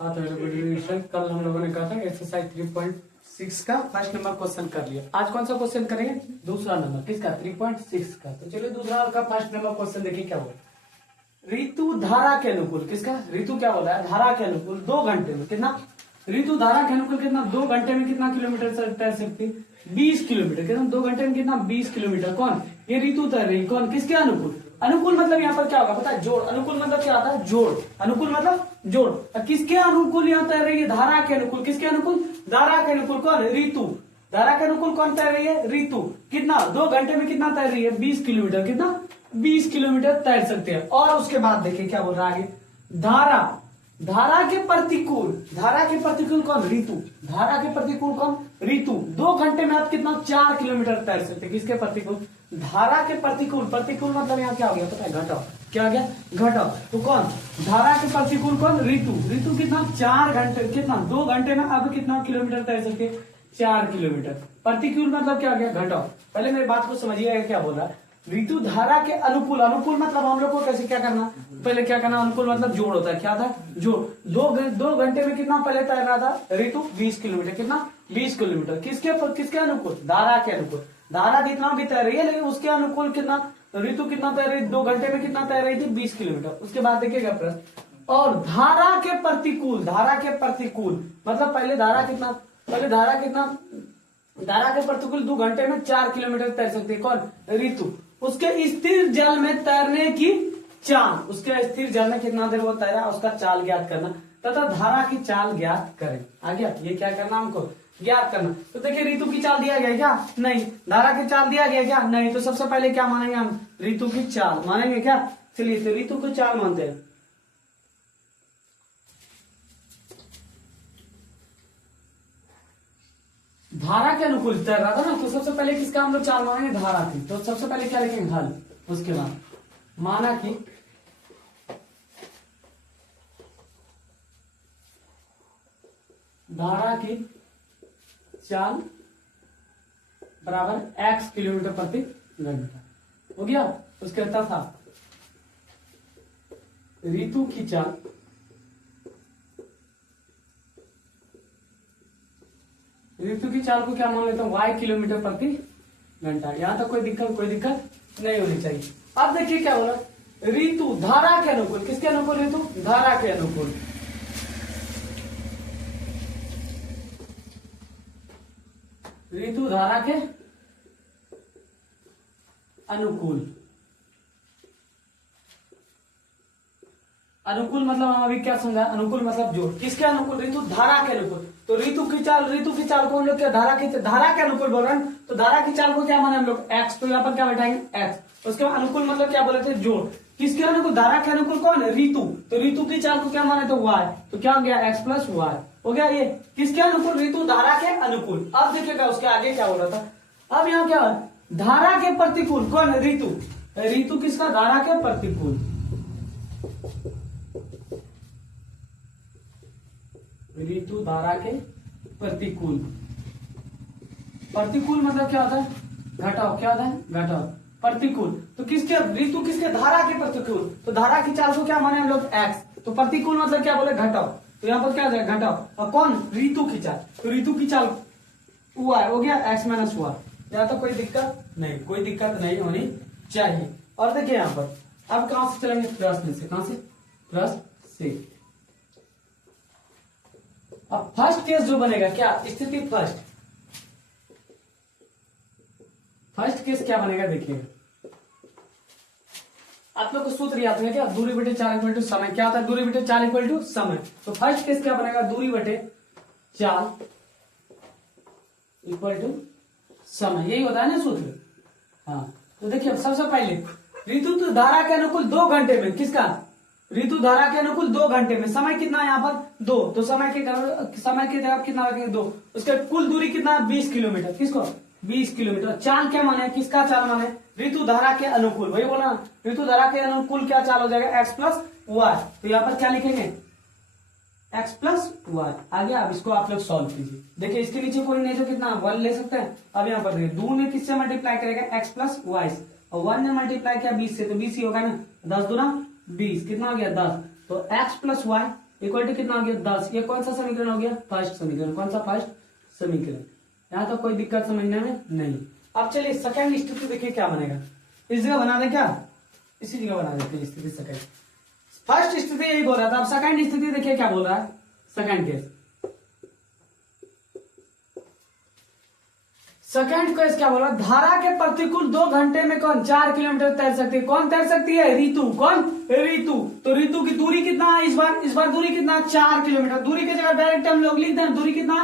हाँ तो कल हम लोगों ने कहा था एक्सरसाइज 3.6 का फर्स्ट नंबर क्वेश्चन कर लिया। आज कौन सा क्वेश्चन करेंगे? दूसरा नंबर किसका? 3.6 का। तो चलिए दूसरा का फर्स्ट नंबर क्वेश्चन देखिए क्या हुआ। ऋतु धारा के अनुकूल, किसका? ऋतु क्या बोला है? धारा के अनुकूल 2 घंटे में कितना? ऋतु धारा के अनुकूल कितना? 2 घंटे में कितना किलोमीटर तैर सकती? 20 किलोमीटर। कितना? 2 घंटे में कितना? 20 किलोमीटर। कौन? ये ऋतु तैर रही। कौन? किसके अनुकूल? अनुकूल मतलब यहाँ पर क्या होगा पता है? जोड़। अनुकूल मतलब क्या आता है? जोड़। अनुकूल मतलब जोड़। किसके अनुकूल यहाँ तैर रही है? धारा के अनुकूल। किसके अनुकूल? धारा के अनुकूल। कौन? ऋतु। धारा के अनुकूल कौन तैर रही है? ऋतु। कितना? 2 घंटे में कितना तैर रही है? 20 किलोमीटर। कितना? 20 किलोमीटर तैर सकते हैं। और उसके बाद देखिए क्या बोल रहा है आगे। धारा, धारा के प्रतिकूल, धारा के प्रतिकूल कौन? ऋतु। धारा के प्रतिकूल कौन? ऋतु। 2 घंटे में आप कितना? 4 किलोमीटर तैर सकते हैं। किसके प्रतिकूल? धारा के प्रतिकूल। प्रतिकूल मतलब यहाँ क्या हो गया पता है? घटाओ। क्या हो गया? घटाओ। तो कौन? धारा के प्रतिकूल कौन? ऋतु। ऋतु कितना? 4 घंटे। कितना? 2 घंटे में अब कितना किलोमीटर तैर सकते हैं? 4 किलोमीटर। प्रतिकूल मतलब क्या हो गया? घटाओ। पहले मेरी बात को समझिएगा क्या बोल रहा है। ऋतु धारा के अनुकूल। अनुकूल मतलब हम लोग को कैसे क्या करना? पहले क्या करना? अनुकूल मतलब जोड़ होता है। क्या था? जोड़। 2 घंटे में कितना पहले तैर रहा था ऋतु? 20 किलोमीटर। कितना? 20 किलोमीटर। किसके अनुकूल? धारा के अनुकूल। धारा कितना भी तैर रही है लेकिन उसके अनुकूल कितना? ऋतु कितना तैर रही? 2 घंटे में कितना तैर रही थी? 20 किलोमीटर। उसके बाद देखिएगा प्रश्न। और धारा के प्रतिकूल। धारा के प्रतिकूल मतलब पहले धारा कितना? पहले धारा कितना? धारा के प्रतिकूल 2 घंटे में 4 किलोमीटर तैर सकती है। कौन? ऋतु। उसके स्थिर जल में तैरने की चाल। उसके स्थिर जल में कितना देर वो तैरा उसका चाल ज्ञात करना तथा धारा की चाल ज्ञात करें। आ गया? ये क्या करना हमको? ज्ञात करना। तो देखिए ऋतु की चाल दिया गया क्या? नहीं। धारा की चाल दिया गया क्या? नहीं। तो सबसे पहले क्या मानेंगे हम? ऋतु की चाल मानेंगे क्या? चलिए तो ऋतु की चाल मानते हैं। धारा के अनुकूल तैर रहा था ना, तो सबसे पहले किसका हम लोग चाल मानेंगे? धारा की। तो सबसे पहले क्या लिखेंगे? हल। उसके बाद माना कि धारा की चाल बराबर x किलोमीटर प्रति घंटा हो गया। उसके तथा ऋतु की चाल को क्या मान लेता हूं? y किलोमीटर प्रति घंटा। यहां तक कोई दिक्कत नहीं होनी चाहिए। अब देखिए क्या बोला। ऋतु धारा के अनुकूल। किसके अनुकूल? ऋतु धारा के अनुकूल। ऋतु धारा के अनुकूल। अनुकूल मतलब हम अभी क्या समझा? अनुकूल मतलब जोड़। किसके अनुकूल? ऋतु धारा के अनुकूल। तो ऋतु की चाल को हम लोग क्या? धारा के अनुकूल बोल रहे हैं। तो धारा की चाल को क्या माने हम लोग? x। तो यहाँ पर क्या बैठाएंगे? x। उसके बाद अनुकूल मतलब क्या बोले थे? जोड़। किसके अनुकूल? धारा के अनुकूल कौन है? ऋतु। तो ऋतु की चाल को क्या माने? तो y। तो क्या हो गया? x प्लस y हो गया। ये किसके अनुकूल? ऋतु धारा के अनुकूल। अब देखिएगा उसके आगे क्या हो रहा था। अब यहाँ क्या? धारा के प्रतिकूल कौन? ऋतु। ऋतु किसका? धारा के प्रतिकूल। ऋतु धारा के प्रतिकूल। प्रतिकूल मतलब क्या होता है? घटाओ। क्या होता है? घटाओ। प्रतिकूल। तो किसके? ऋतु किसके? धारा के प्रतिकूल। तो धारा की चाल को क्या माने हम लोग? x। तो प्रतिकूल मतलब क्या बोले? घटाओ। तो यहाँ पर क्या हो जाएगा? घटाओ। और कौन? ऋतु की चाल। तो ऋतु की चाल y हो गया x माइनस y। यहाँ तो कोई दिक्कत नहीं होनी चाहिए। और देखिए यहाँ पर अब कहां से चलेंगे? प्रश्न से। कहां से? प्रश्न से। अब फर्स्ट केस जो बनेगा क्या? स्थिति फर्स्ट केस क्या बनेगा? देखिएगा आप लोग को सूत्र याद है क्या? दूरी बटे चाल इक्वल टू समय। क्या होता है? दूरी बटे चाल इक्वल टू समय। तो फर्स्ट केस क्या बनेगा? दूरी बटे चाल इक्वल टू समय। यही होता है ना सूत्र? हाँ। तो देखिए सबसे पहले ऋतु तो धारा के अनुकूल 2 घंटे में। किसका? ऋतु धारा के अनुकूल 2 घंटे में। समय कितना यहाँ पर? 2। तो समय के जगह कितना रखेंगे? 2। उसके कुल दूरी कितना? 20 किलोमीटर। किसको? 20 किलोमीटर। चाल क्या माने? किसका चाल माने? ऋतु धारा के अनुकूल। वही बोला ऋतु धारा के अनुकूल क्या चाल हो जाएगा? x plus y। तो यहाँ पर क्या लिखेंगे? x plus y। आगे अब इसको आप लोग सॉल्व कीजिए। देखिए इसके नीचे कोई नहीं तो कितना 1 ले सकते हैं। अब यहाँ पर देखिए 2 ने किससे मल्टीप्लाई करेगा? x प्लस y से। और 1 ने मल्टीप्लाई किया 20 से, तो 20 ही होगा ना। 10 दूना 20 कितना हो गया? 10। तो x plus y equal to कितना हो गया 10। ये कौन सा समीकरण हो गया? फर्स्ट समीकरण। कौन सा? फर्स्ट समीकरण। यहाँ तो कोई दिक्कत समझने में नहीं। अब चलिए सेकंड स्थिति देखिए क्या बनेगा। इस जगह बना दे क्या? इसी जगह बना देते हैं स्थिति सेकंड। फर्स्ट स्थिति यही बोल रहा था, अब सेकंड स्थिति देखिए क्या बोल रहा है। सेकंड केस, सेकंड केस क्या बोल रहा है? धारा के प्रतिकूल 2 घंटे में कौन 4 किलोमीटर तैर सकती है? कौन तैर सकती है? ऋतु। कौन? ऋतु। तो ऋतु की दूरी कितना है इस बार दूरी कितना? 4 किलोमीटर। दूरी की जगह डायरेक्ट हम लोग लिख दें दूरी कितना?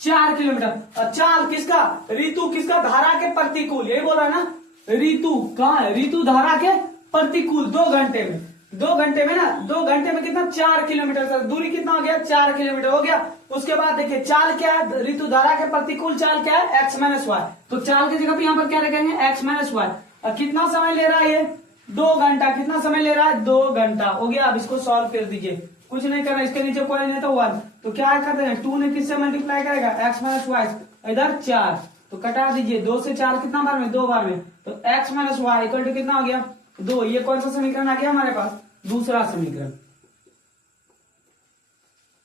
4 किलोमीटर। और 4 किसका? ऋतु किसका? धारा के प्रतिकूल। यही बोल रहा है ना, ऋतु कहाँ है? ऋतु धारा के प्रतिकूल 2 घंटे में। 2 घंटे में ना, 2 घंटे में कितना? 4 किलोमीटर तक। दूरी कितना हो गया? 4 किलोमीटर हो गया। उसके बाद देखिए चाल क्या है? ऋतु धारा के प्रतिकूल चाल क्या है? x minus y. तो चाल की जगह पे यहाँ पर क्या रखेंगे? x minus y. और कितना समय ले रहा है ये? 2 घंटा। कितना समय ले रहा है? 2 घंटा हो गया। अब इसको सॉल्व कर दीजिए, कुछ नहीं करना, इसके नीचे कोई नहीं तो 1। तो क्या कर देंगे? 2 ने किससे मल्टीप्लाई करेगा? x minus y. इधर 4 तो कटा दीजिए। 2 से 4 कितना बार में? 2 बार में। तो x minus y equal to कितना हो गया? 2। ये कौन सा समीकरण आ गया हमारे पास? दूसरा समीकरण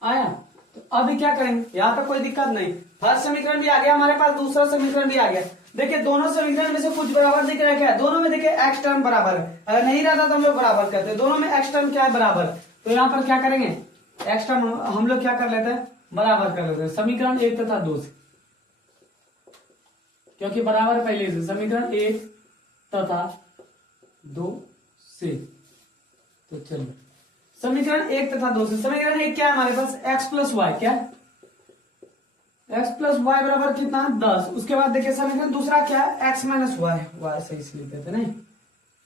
आया। तो अभी क्या करेंगे? यहाँ तक कोई दिक्कत नहीं। फर्स्ट समीकरण भी आ गया हमारे पास, दूसरा समीकरण भी आ गया। देखिए दोनों समीकरण में से कुछ बराबर दिख रहा है क्या? दोनों में देखिए x टर्म बराबर है। अगर नहीं रहता तो हम लोग बराबर करते हैं। दोनों में x टर्म क्या है? बराबर। तो यहाँ पर क्या करेंगे? x टर्म हम लोग क्या कर लेते हैं? बराबर कर लेते हैं समीकरण 1 तथा 2 से, क्योंकि बराबर पहले से। समीकरण 1 तथा 2 से। तो चलिए समीकरण 1 तथा 2 से। समीकरण 1 क्या है हमारे पास? x plus y. क्या? x प्लस वाई बराबर कितना? 10। उसके बाद देखिए समीकरण दूसरा क्या है? x minus Y. वाई सही से लिखते थे नहीं,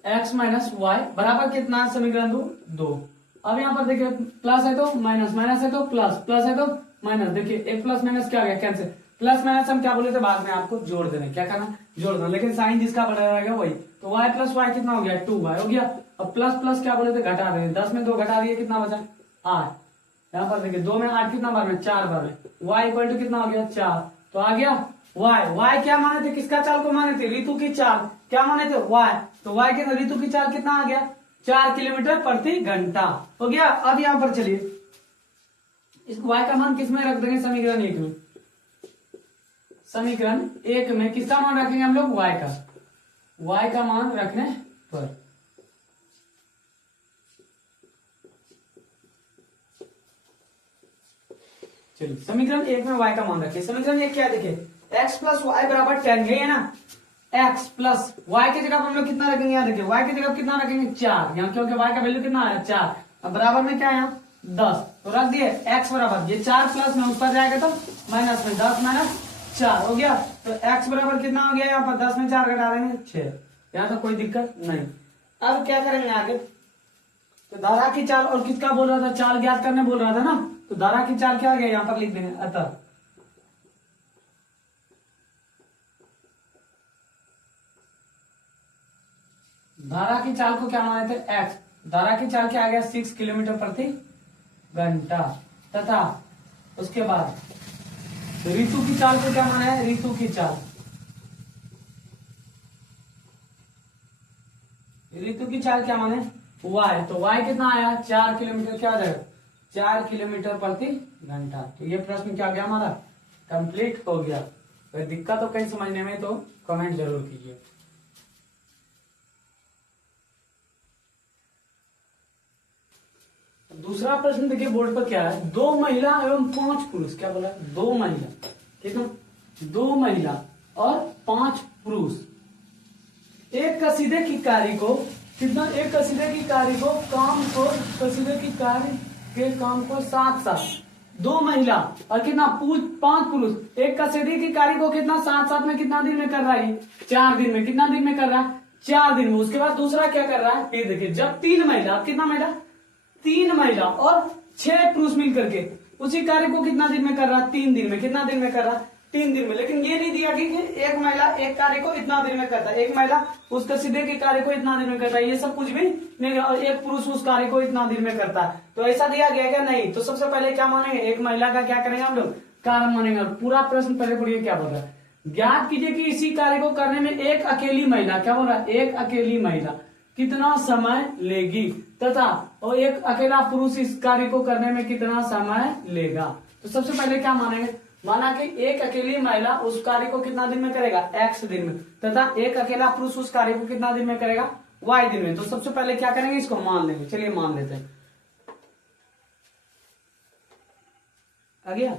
x माइनस वाई बराबर कितना है? समीकरण 2। अब यहाँ पर देखिए प्लस है तो माइनस, माइनस है तो प्लस, प्लस है तो माइनस। देखिए एक प्लस माइनस क्या हो गया? कैंसिल। प्लस माइनस हम क्या बोले थे? बाद में आपको जोड़ देना। क्या करना? जोड़ देना। लेकिन साइन जिसका बड़ा रहेगा वही। तो y प्लस वाई कितना हो गया? 2y हो गया। अब प्लस प्लस क्या बोले थे? घटा देंगे। 10 में 2 घटा दिए, कितना बचा? 8। यहाँ पर देखिए 2 में 8 कितना बार में? 4 बार में। y इक्वल टू कितना हो गया? 4। तो आ गया y क्या माने थे? किसका चाल को माने थे? ऋतु की चाल। क्या माने थे? y। तो y के ऋतु की चाल कितना आ गया? 4 किलोमीटर प्रति घंटा हो गया। अब यहाँ पर चलिए इस y का मान किसमें रख देंगे? समीकरण 1 में। समीकरण 1 में किसका मान रखेंगे हम लोग? y का मान रखने पर चलिए समीकरण 1 में y का मान रखिए। समीकरण 1 क्या है? देखिए x प्लस वाई बराबर 10 है ना। x प्लस वाई की जगह हम लोग कितना रखेंगे? यहाँ देखिए y की जगह कितना रखेंगे? 4। यहाँ क्योंकि y का वैल्यू कितना है? 4। अब बराबर में क्या है? यहाँ 10। तो रख दिए x बराबर, ये 4 प्लस में ऊपर जाएगा तो माइनस में, 10 माइनस 4 हो गया। तो x बराबर कितना हो गया? यहाँ पर 10 में 4 घटा देंगे 6। यहाँ तो कोई दिक्कत नहीं। अब क्या करेंगे आगे? तो धारा की चाल और किसका बोल रहा था? चाल ज्ञात करने बोल रहा था ना। तो धारा की चाल क्या आ गया? यहाँ पर लिख देंगे अतः धारा की चाल को क्या माने थे? x। धारा की चाल क्या आ गया? 6 किलोमीटर प्रति घंटा। तथा उसके बाद ऋतु की चाल को क्या माना है? ऋतु की चाल, ऋतु की चाल क्या माने? y। तो y कितना आया? 4 किलोमीटर। क्या आ जाएगा? 4 किलोमीटर प्रति घंटा। तो ये प्रश्न क्या गया हमारा? कंप्लीट हो गया। अगर दिक्कत हो कहीं समझने में तो कमेंट जरूर कीजिए। दूसरा प्रश्न देखिए बोर्ड पर क्या है? 2 महिला एवं 5 पुरुष। क्या बोला? 2 महिला, कितना? 2 महिला और 5 पुरुष एक कसीदे की कार्य को कितना? एक कसीदे की कार्य को कसीदे की कार्य के काम को साथ साथ 2 महिला और कितना? 5 पुरुष एक कसीदे की कार्य को कितना? साथ साथ में कितना दिन में कर रहा है? 4 दिन में। कितना दिन में कर रहा है? 4 दिन में। उसके बाद दूसरा क्या कर रहा है? ये देखिए जब 3 महिला, कितना महिला? 3 महिला और 6 पुरुष मिल करके उसी कार्य को कितना दिन में कर रहा है? 3 दिन में। कितना दिन में कर रहा है? 3 दिन में। लेकिन ये नहीं दिया कि एक महिला एक कार्य को इतना दिन में करता है, एक महिला उस कसीदे के कार्य को इतना दिन में करता है, ये सब कुछ भी नहीं। और एक पुरुष उस कार्य को इतना दिन में करता है, तो ऐसा दिया गया क्या? नहीं। तो सबसे पहले क्या मानेंगे? एक महिला का क्या करेंगे हम लोग? कार्य मानेंगे। और पूरा प्रश्न पहले पढ़िए क्या बोल रहा है। ज्ञात कीजिए कि इसी कार्य को करने में एक अकेली महिला, क्या बोल रहा है? एक अकेली महिला कितना समय लेगी तथा और एक अकेला पुरुष इस कार्य को करने में कितना समय लेगा। तो सबसे पहले क्या मानेंगे, माना कि एक अकेली महिला उस कार्य को कितना दिन में करेगा, x दिन में, तथा एक अकेला पुरुष उस कार्य को कितना दिन में करेगा, y दिन में। तो सबसे पहले क्या करेंगे, इसको मान लेंगे। चलिए मान लेते हैं। आ गया,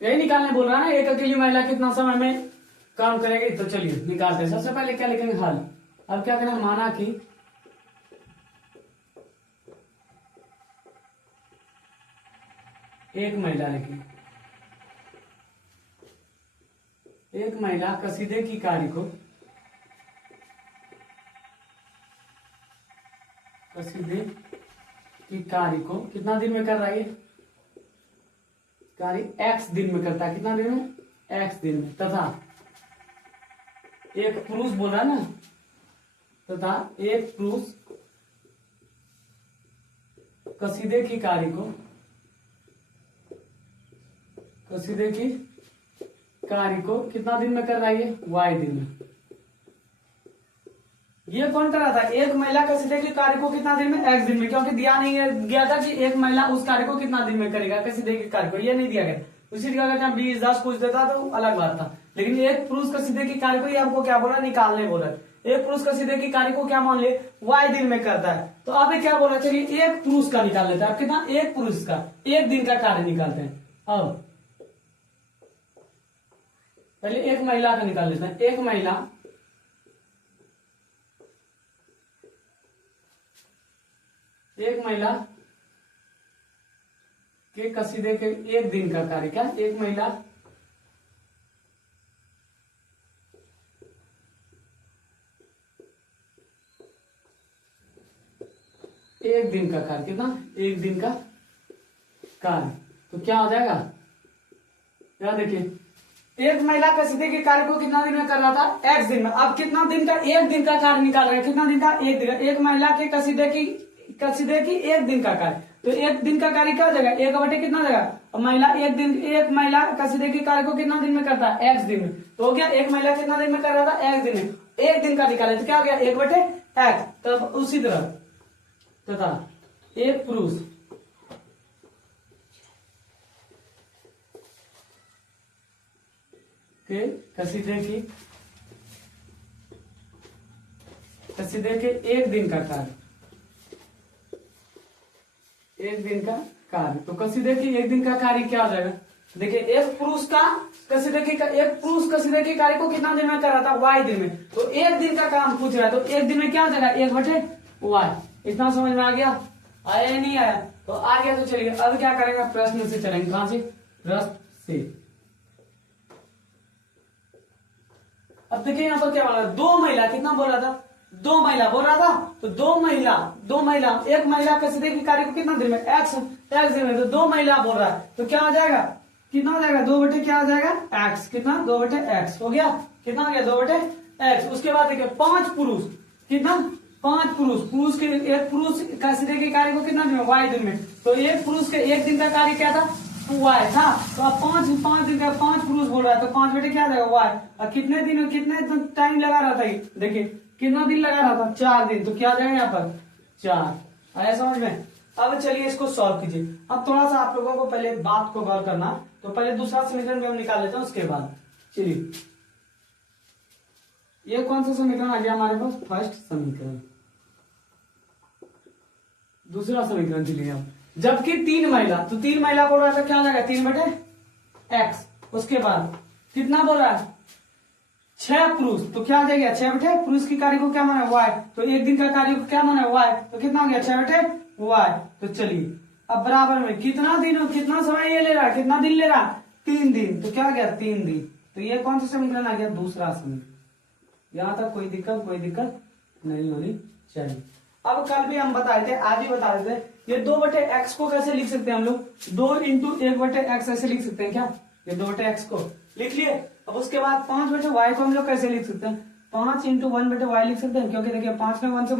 यही निकालने बोल रहा है ना, एक अकेली महिला कितना समय में काम करेगी। तो चलिए निकालते हैं। सबसे पहले क्या लिखेंगे, हल। अब क्या करें, माना कि एक महिला लिखें, एक महिला कसीदे की कार्य को, कसीदे की कार्य को कितना दिन में कर रहा है, कार्य x दिन में करता है। कितना दिन में, x दिन में। तथा एक पुरुष बोला ना, तथा एक पुरुष कसीदे की कार्य को, कसीदे की कार्य को कितना दिन में कर रहा है, y दिन में। ये कौन कर रहा था, एक महिला कसीदे के कार्य को कितना दिन में, x दिन में, क्योंकि दिया नहीं गया था कि एक महिला उस कार्य को कितना दिन में करेगा, कसीदे के कार्य को, ये नहीं दिया गया। उसी क्या कहते हैं, 20-10 पूछ देता तो अलग बात था। लेकिन एक पुरुष कसीदे की कार्य को ये हमको क्या बोला, निकालने बोला। एक पुरुष कसीदे की कार्य को क्या मान ले, y दिन में करता है। तो अब क्या बोला, चलिए एक पुरुष का निकाल लेते हैं। अब कितना, एक पुरुष का एक दिन का कार्य निकालते हैं। अब पहले एक महिला का निकाल लेते हैं। एक महिला के कसीदे के एक दिन का कार्य, क्या, एक महिला एक दिन का कार्य, कितना, एक दिन का कार्य। तो क्या हो जाएगा, याद देखिए, एक महिला कसीदे के कार्य को कितना दिन में कर रहा था, x दिन में। अब कितना दिन का, एक दिन का कार्य निकाल रहे हैं। कितना दिन का, एक दिन का। एक महिला के कसीदे की एक दिन का कार्य, तो एक दिन का कार्य क्या हो जाएगा, एक बटे कितना जाएगा, महिला एक महिला कसीदे के कार्य को कितना दिन में करता है, x दिन में। तो हो गया, एक महिला कितना दिन में कर रहा था, x दिन में। एक दिन का निकाले तो क्या हो गया, एक बटे x। तब उसी तरह तथा एक पुरुष के कसीदे के एक दिन का कार्य, एक दिन का कार्य। तो कसीदे की एक दिन का कार्य क्या हो जाएगा, देखिए, एक पुरुष का कसीदे की एक पुरुष कसीदे के कार्य को कितना दिन में कर रहा था, y दिन में। तो एक दिन का काम पूछ रहा है, तो एक दिन में क्या हो जाएगा, एक बटे y। इतना समझ में आ गया, आया या नहीं आया, तो आ गया। तो चलिए अब क्या करेंगे, प्रश्न से चलेंगे। कहां से, प्रश्न से। अब देखिए यहाँ पर क्या बोला, दो महिला, कितना बोल रहा था, दो महिला बोल रहा था। तो दो महिला एक महिला कसीदे के कार्य को कितना दिन में, x दिन में। तो दो महिला बोल रहा है, तो क्या हो जाएगा, कितना हो जाएगा, 2 बटे क्या हो जाएगा, x। कितना, 2 बटे x हो गया। कितना हो गया, 2 बटे x। उसके बाद देखिए, 5 पुरुष, कितना, 5 पुरुष के एक पुरुष कसीदे के कार्य को कितना दिन में, y दिन में। तो एक पुरुष के एक दिन का कार्य क्या था, y था। तो अब 5 दिन का 5 पुरुष बोल रहा है, तो 5 बटे क्या जाएगा, y। और कितने दिन, कितने टाइम लगा रहा था ये, देखिए कितना दिन लगा रहा था, 4 दिन। तो क्या जाएगा यहाँ पर, 4। आया समझ में। अब चलिए इसको सॉल्व कीजिए। अब थोड़ा सा आप लोगों को पहले बात को गौर करना। तो पहले दूसरा समीकरण भी हम निकाल लेते हैं, उसके बाद चलिए, ये कौन सा समीकरण आ गया हमारे पास, फर्स्ट समीकरण। दूसरा समीकरण चलिए हम, जबकि 3 महिला, तो 3 महिला बोल रहा था, क्या हो जाएगा, 3 बटे x। उसके बाद कितना बोल रहा है, 6 पुरुष। तो क्या हो जाएगा, 6 बटे पुरुष की कार्य को क्या माना है, y। तो एक दिन का कार्य को क्या माना है, y। तो कितना हो गया, 6 बटे y। तो चलिए अब बराबर में कितना दिन, कितना समय ये ले रहा है, कितना दिन ले रहा है, 3 दिन। तो क्या हो गया, 3 दिन। तो ये कौन सा समीकरण आ गया, दूसरा समीकरण। यहां तक कोई दिक्कत नहीं होनी चाहिए। अब कल भी हम बताए थे, आज भी बता रहे थे, ये 2 बटे x को कैसे लिख सकते हैं हम लोग, 2 इंटू 1 बटे x ऐसे लिख सकते हैं क्या, ये 2 बटे x को लिख लिए। अब उसके बाद 5 बटे y को हम लोग कैसे लिख सकते हैं, 5 इंटू 1 बटे y लिख सकते हैं, क्योंकि देखिए 5 में 1 से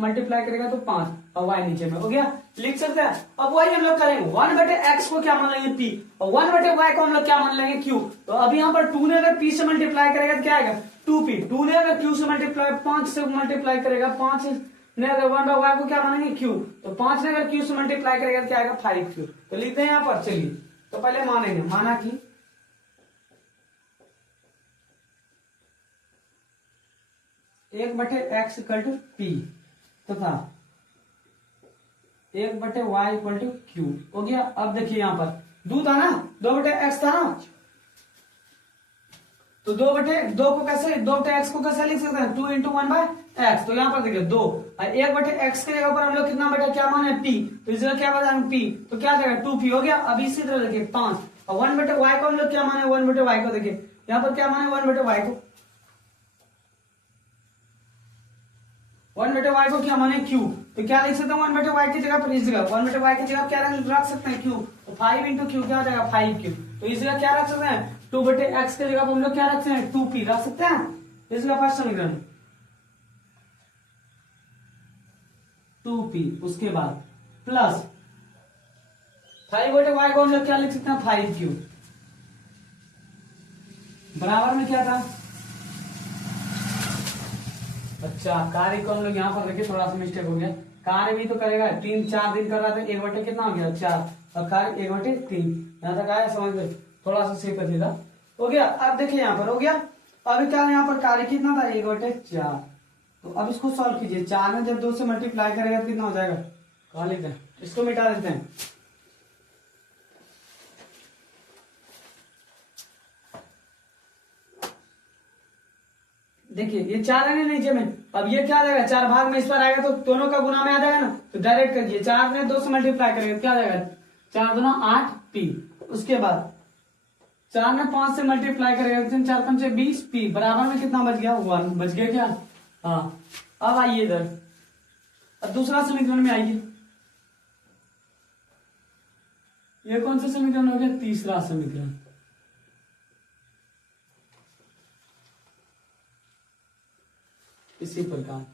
मल्टीप्लाई करेगा तो 5 और y नीचे में हो गया, लिख सकते हैं। अब वही हम लोग करेंगे, 1 बटे x को क्या मान लेंगे p, और 1 बटे y को हम लोग क्या मान लेंगे q। तो अभी यहाँ पर 2 ने अगर p से मल्टीप्लाई करेगा तो क्या आएगा, 2p, 2 ने अगर q से मल्टीप्लाई 5 से मल्टीप्लाई करेगा, 5 ने अगर 1/y को क्या मानेंगे q, तो 5 ने अगर q से मल्टीप्लाई करेगा क्या आएगा 5q। तो लिखते हैं यहां पर, चलिए तो पहले मानेंगे, माना कि 1/x = p तथा 1/y = q हो गया। अब देखिए यहां पर 2 था ना, 2/x था ना, तो 2/2 को कैसे, 2/x को कैसे लिख सकते हैं, 2 × 1/x। तो यहाँ पर देखिए 2 और 1/x के जगह पर हम लोग कितना बटा क्या माने p, तो इस जगह क्या बताएंगे p, तो क्या जाएगा 2p हो गया। अब इसी तरह देखिए 5 और 1/y को हम लोग क्या माने, 1/y को देखिए यहाँ पर क्या माने 1/y को, 1/y को क्या माने q, तो क्या लिख सकते हैं 1/y की जगह पर, इस जगह 1/y की जगह क्या रख सकते हैं q, तो 5 × q क्या हो जाएगा 5q। तो इस जगह क्या रख सकते हैं 2/x के जगह पर हम लोग क्या रख सकते हैं 2p रख सकते हैं। इसका फर्स्ट समीकरण 2p, उसके बाद प्लस 5/y को हम लोग क्या लिख सकते हैं 5q, बराबर में क्या था, अच्छा कार्य को हम लोग यहाँ पर देखिए थोड़ा सा मिस्टेक हो गया, कार्य भी तो करेगा 3-4 दिन कर रहा था, 1/, कितना हो गया 4 और कार्य 1/3, यहाँ तक आया समझ में, थोड़ा सा सेफ करिएगा, हो गया। अब देखिए यहाँ पर हो गया। अभी क्या यहाँ पर कार्य कितना था 1/4, तो अब इसको सॉल्व कीजिए, 4 में जब 2 से मल्टीप्लाई करेगा तो कितना हो जाएगा, कहा लिखते हैं, इसको मिटा देते हैं, देखिए ये 4 है ना नीचे में, अब ये क्या आ जाएगा 4 भाग में इस पर आएगा तो दोनों का गुना में आ जाएगा ना, तो डायरेक्ट करिए 4 ने 2 से मल्टीप्लाई करेगा क्या आ जाएगा 4 दूना 8p, उसके बाद 4 ने 5 से मल्टीप्लाई करेगा 3 4 5 20p, बराबर में कितना बच गया 1 बच गया क्या। हाँ अब आइए इधर, अब दूसरा समीकरण में आइए, ये कौन सा समीकरण हो गया, तीसरा समीकरण। इसी प्रकार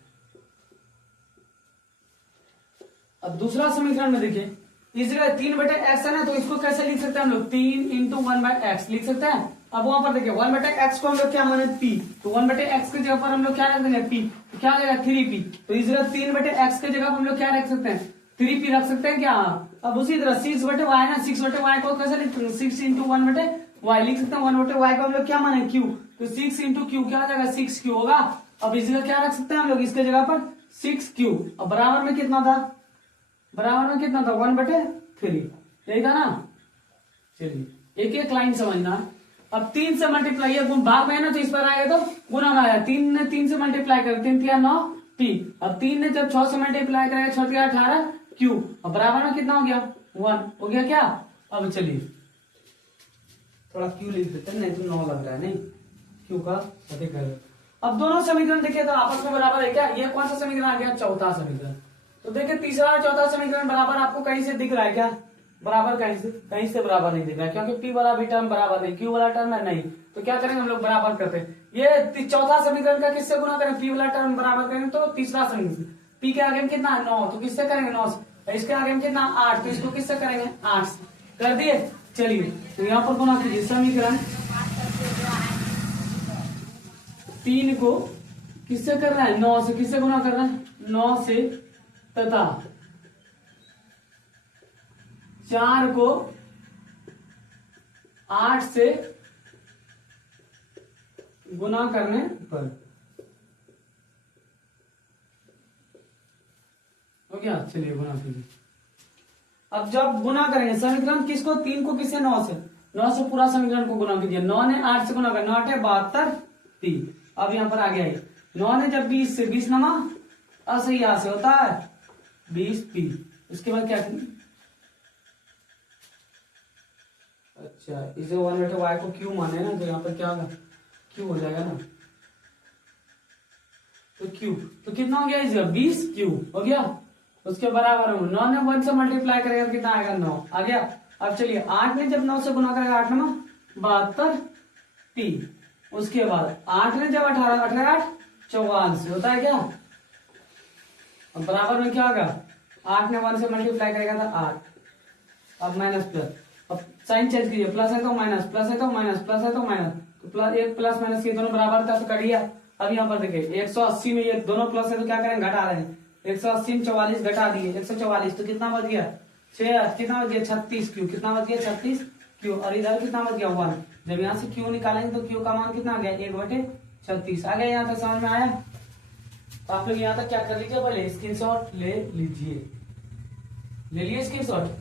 अब दूसरा समीकरण में देखिए, इस जगह 3/x है ना, तो इसको कैसे लिख सकते हैं हम लोग 3 × 1/x लिख सकते हैं। अब वहां पर देखिए 1/x को हम लोग क्या माने p, तो 1/x की जगह पर हम लोग क्या रख देंगे p, तो क्या आ जाएगा 3p, तो इस जगह 3/x की जगह हम लोग क्या रख सकते हैं 3p रख सकते हैं क्या। अब उसी तरह 6/y ना, 6/y को कैसे लिख सकते हैं 6 × 1/y लिख सकते हैं, 1/y को हम लोग क्या माने q, तो 6 × q क्या आ जाएगा 6q होगा। अब इस जगह क्या रख सकते हैं हम लोग इसके जगह पर 6q, अब बराबर में कितना था, बराबर में कितना था 1/3, यही था ना। चलिए एक एक लाइन समझना। अब 3 से मल्टीप्लाई है, भाग में है ना, तो इस पर आएगा तो गुना में आया, 3 ने 3 से मल्टीप्लाई कर 3 3 9 p, अब 3 ने जब 6 से मल्टीप्लाई करेगा 6 3 18 q, अब बराबर में कितना हो गया 1 हो गया क्या। अब चलिए थोड़ा q लिख देते हैं, नहीं तो 9 लग रहा है, नहीं q का अधिक है। अब दोनों समीकरण देखिए तो आपस में बराबर है क्या, ये कौन सा समीकरण आ गया चौथा समीकरण। तो देखिए तीसरा और चौथा समीकरण बराबर आपको कहीं से दिख रहा है क्या, बराबर कहीं से बराबर नहीं दिख रहा है, क्योंकि p वाला भी टर्म बराबर नहीं, q वाला टर्म है नहीं, तो क्या करेंगे हम लोग बराबर करते हैं। ये चौथा समीकरण का किससे गुना करें, p वाला टर्म बराबर करेंगे तो तीसरा समीकरण, p के आगे में कितना 9, तो किससे करेंगे 9 से, इसके आगे में कितना 8, तो इसको किससे करेंगे 8 से कर दिए। चलिए तो यहाँ पर गुना कीजिए, समीकरण 3 को किससे कर रहा है 9 से, किससे गुना कर रहा है 9 से, तथा 4 को 8 से गुना करने पर हो गया। चलिए गुना कीजिए। अब जब गुना करेंगे समीकरण किसको, 3 को किससे 9 से पूरा समीकरण को गुना कीजिए, 9 ने 8 से गुना कर 9 8 72 p। अब यहां पर आ गया 9 ने जब 20 से 20 नमा असही से होता है 20p, उसके बाद क्या करेंगे, अच्छा इसे 1/y को q माने ना, तो यहाँ पर क्या होगा q हो जाएगा ना, तो q तो कितना हो गया इसका 20q हो गया, उसके बराबर हो 9 ने 1 से मल्टीप्लाई करेगा कितना आएगा 9 आ गया। अब चलिए 8 ने जब 9 से गुना करेगा 8 नमा 72p, उसके बाद 8 ने जब 18 18 8 44 होता है क्या। अब बराबर में क्या होगा 8 ने 1 से मल्टीप्लाई करेगा था 8, अब माइनस प्लस, अब साइन चेंज कीजिए, प्लस है तो माइनस, प्लस है तो माइनस, प्लस है तो माइनस, तो प्लस एक प्लस माइनस ये दोनों बराबर था तो कर लिया। अब यहाँ पर देखिए 180 में ये दोनों प्लस है तो क्या करेंगे, घटा रहे हैं। 180 में 44 घटा दिए 144 तो कितना बच गया 6, कितना बच गया 36 क्यू, कितना बच गया 36 क्यू, और इधर कितना बच गया 1। जब यहाँ से क्यू निकालेंगे तो क्यू का मान कितना आ गया 1/36 आ गया। यहाँ तक समझ में आया? तो आप लोग यहाँ तक क्या कर लीजिए, पहले स्क्रीनशॉट ले लीजिए, ले लिए स्क्रीनशॉट।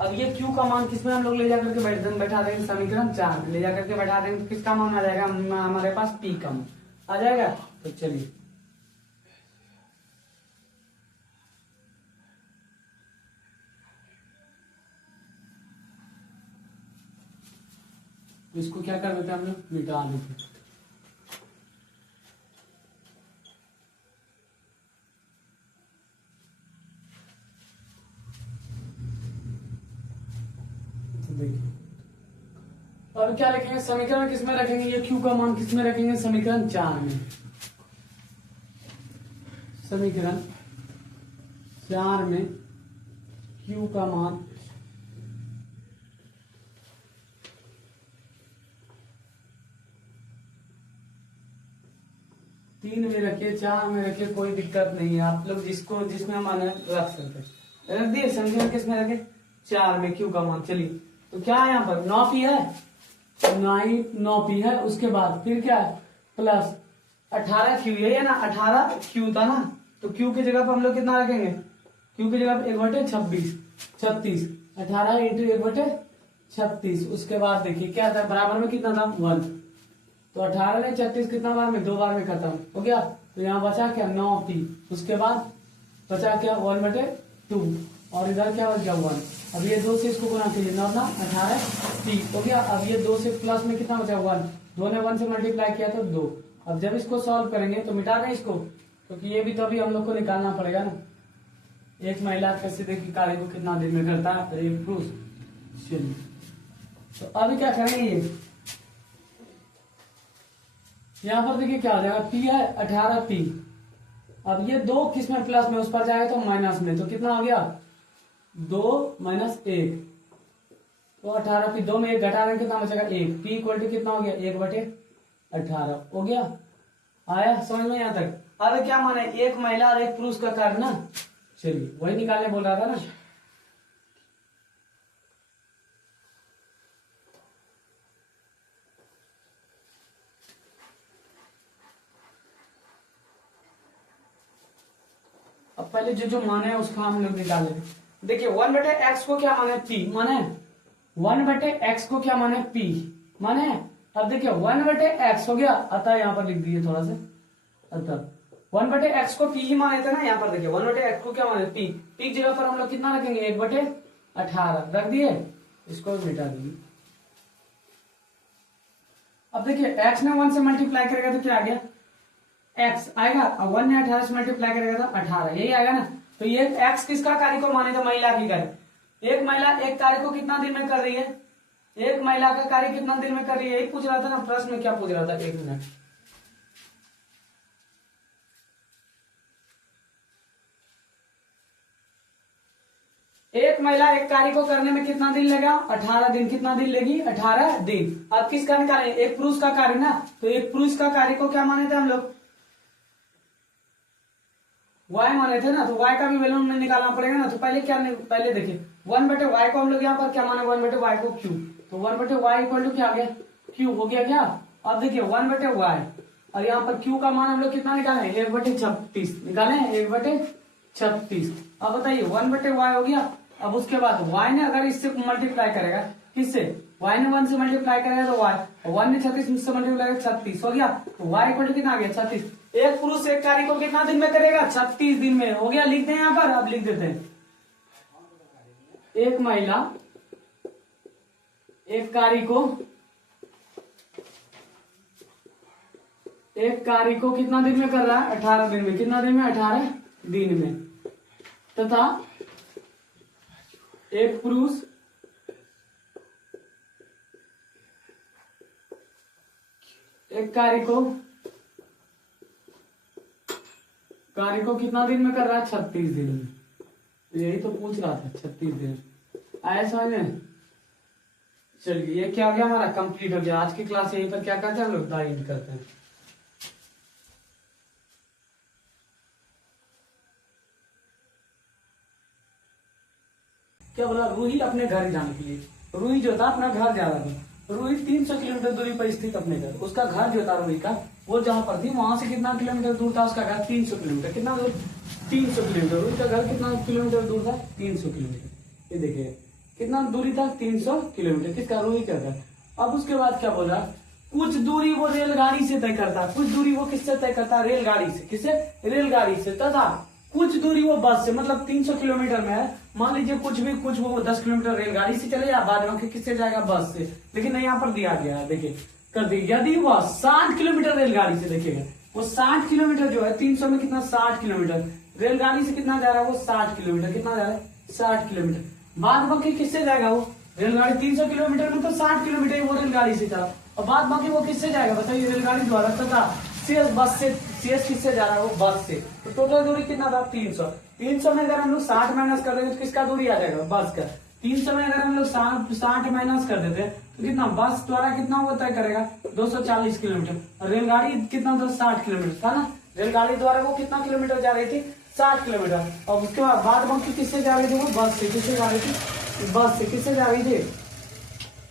अब ये क्यू का मान किसमें हम लोग ले जाकर के बैठा देंगे, समीकरण 4 में ले जाकर के बैठा देंगे तो किसका मान आ जाएगा, हमारे पास पी का मान आ जाएगा। तो चलिए इसको क्या कर देते हैं हम लोग, मिटा देते। अब क्या लिखेंगे, समीकरण किसमें रखेंगे, ये क्यू का मान किसमें रखेंगे, समीकरण 4 में। समीकरण 4 में क्यू का मान तीन में रखिए, 4 में रखिए, कोई दिक्कत नहीं है। आप लोग जिसको जिसमें माने रख सकते, रख दिए। समीकरण किसमें रखे, 4 में क्यू का मान। चलिए तो क्या है यहाँ पर 9 पी है, 9 पी है। उसके बाद फिर क्या है प्लस 18 क्यू, यही है ना 18 क्यू था ना, तो क्यू की जगह पर हम लोग कितना रखेंगे, क्यू की जगह पर 1/26 36, 18 इंटू 1/36। उसके बाद देखिए क्या था, बराबर में कितना था 1, तो 18 ने 36 कितना बार में, 2 बार में खत्म हो गया। तो यहाँ बचा क्या 9 पी, उसके बाद बचा क्या 1/2, और इधर क्या बच गया 1। अब ये 2 से इसको गुना कीजिए, 9 ना 18 पी हो गया। अब ये 2 से प्लस में कितना बचा 1, 2 ने 1 से मल्टीप्लाई किया तो 2। अब जब इसको सॉल्व करेंगे तो मिटा दें इसको, क्योंकि ये भी तो अभी हम लोग को निकालना पड़ेगा ना। एक महिला कैसे देखिए कार्य को कितना दिन में करता है, एक पुरुष। चलिए तो अभी क्या करेंगे, ये यहाँ पर देखिए क्या हो जाएगा, पी है 18 पी। अब ये 2 किस में प्लस में, उस पर जाएगा तो माइनस में, तो कितना हो गया 2 माइनस 1, तो 18 पी। 2 में 1 घटा देंगे कितना बचेगा 1, पी इक्वल टू कितना हो गया 1/18 हो गया। आया समझ में यहाँ तक? अब क्या माने, एक महिला और एक पुरुष का कार्य ना। चलिए वही निकालने बोल रहा था ना। अब पहले जो माने है उसका हम लोग निकाल लेंगे। देखिए 1/x को क्या माने, p माने 1/x को क्या माने, p माने। अब देखिए 1/x हो गया, अतः यहाँ पर लिख दीजिए थोड़ा सा, अतः 1/x को p ही माने थे ना। यहाँ पर देखिए 1/x को क्या माने p, p की जगह पर हम लोग कितना रखेंगे 1/18 रख दिए, इसको मिटा दिए। अब देखिए x ने 1 से मल्टीप्लाई करेगा तो क्या आ गया x आएगा, अब 1 ने 18 से मल्टीप्लाई करेगा तो 18, यही आएगा ना। तो ये x किसका कार्य को माने, तो महिला की कार्य। एक महिला एक कार्य को कितना दिन में कर रही है, एक महिला का कार्य कितना दिन में कर रही है, यही पूछ रहा था ना प्रश्न में। क्या पूछ रहा था, 1 मिनट। एक महिला एक कार्य को करने में कितना दिन लगा, 18 दिन। कितना दिन लेगी 18 दिन। अब किसका निकाले, एक पुरुष का कार्य ना, तो एक पुरुष का कार्य को क्या माने थे हम लोग, y माने थे ना, तो y का भी वैल्यू हमें निकालना पड़ेगा ना। तो पहले क्या, पहले देखिए 1/y को हम लोग यहाँ पर क्या माने, 1/y को q, तो 1/y इक्वल टू क्या आ गया q हो गया क्या। अब देखिए 1/y, और यहाँ पर q का मान हम लोग कितना निकाले 1/36 निकाले, 1/36। अब बताइए 1/y हो गया। अब उसके बाद y ने अगर इससे मल्टीप्लाई करेगा, किससे, y ने 1 से मल्टीप्लाई करेगा तो y, 1 ने 36 से मल्टीप्लाई करेगा 36 हो गया, तो y इक्वल टू कितना आ गया 36। एक पुरुष एक कार्य को कितना दिन में करेगा, 36 दिन में हो गया। लिख दें यहाँ पर, अब लिख देते हैं, एक महिला एक कार्य को कितना दिन में कर रहा है, 18 दिन में। कितना दिन में, 18 दिन में। तथा एक पुरुष एक कार्य को कितना दिन में कर रहा है, 36 दिन में। यही तो पूछ रहा था, 36 दिन। आया समझ में, चलिए ये क्या हो गया हमारा, कंप्लीट हो गया। आज की क्लास यहीं पर क्या करते हैं हम लोग, एंड करते हैं। क्या बोला, रूही अपने घर जाने के लिए। रूही जो था अपना घर जा रहा था। रूही 300 किलोमीटर दूरी पर स्थित अपने घर, उसका घर जो था रूही का वो जहां पर थी वहां से कितना किलोमीटर दूर था उसका घर, 300 किलोमीटर। कितना दूर, 300 किलोमीटर। रूही का घर कितना किलोमीटर दूर था, 300 किलोमीटर। ये देखिए कितना दूरी था, 300 किलोमीटर। किसका, रूही का घर। अब उसके बाद क्या बोला, कुछ दूरी वो रेलगाड़ी से तय करता, कुछ दूरी वो किससे तय करता, रेलगाड़ी से। किससे, रेलगाड़ी से। तथा कुछ दूरी वो बस से, मतलब 300 किलोमीटर में है, मान लीजिए कुछ वो 10 किलोमीटर रेलगाड़ी से चले या बाद में किससे जाएगा, बस से। लेकिन यहाँ पर दिया गया है, देखिए कर दी, यदि वह 60 किलोमीटर रेलगाड़ी से, देखिएगा वो 60 किलोमीटर जो है 300 में कितना, 60 किलोमीटर रेलगाड़ी से कितना जा रहा है वो, 60 किलोमीटर। कितना जा रहा है, 60 किलोमीटर। बाद बाकी किससे जाएगा वो, रेलगाड़ी 300 किलोमीटर में तो 60 किलोमीटर वो रेलगाड़ी से था, और बाद बाकी वो किससे जाएगा बताइए, रेलगाड़ी द्वारा। तथा शेष बस से, शेष किससे जा रहा है वो, बस से। तो टोटल दूरी कितना था, 300। 300 में अगर हम लोग 60 माइनस कर देंगे तो किसका दूरी आ जाएगा, बस का। 300 में अगर हम लोग 60 माइनस कर देते तो कितना, बस द्वारा कितना वो तय करेगा, 240 किलोमीटर। और रेलगाड़ी कितना था, 60 किलोमीटर था ना। रेलगाड़ी द्वारा वो कितना किलोमीटर जा रही थी, 60 किलोमीटर। और उसके बाद बाकी किससे जा रही थी वो, बस से। किससे जा रही थी, बस से। किससे जा रही थी,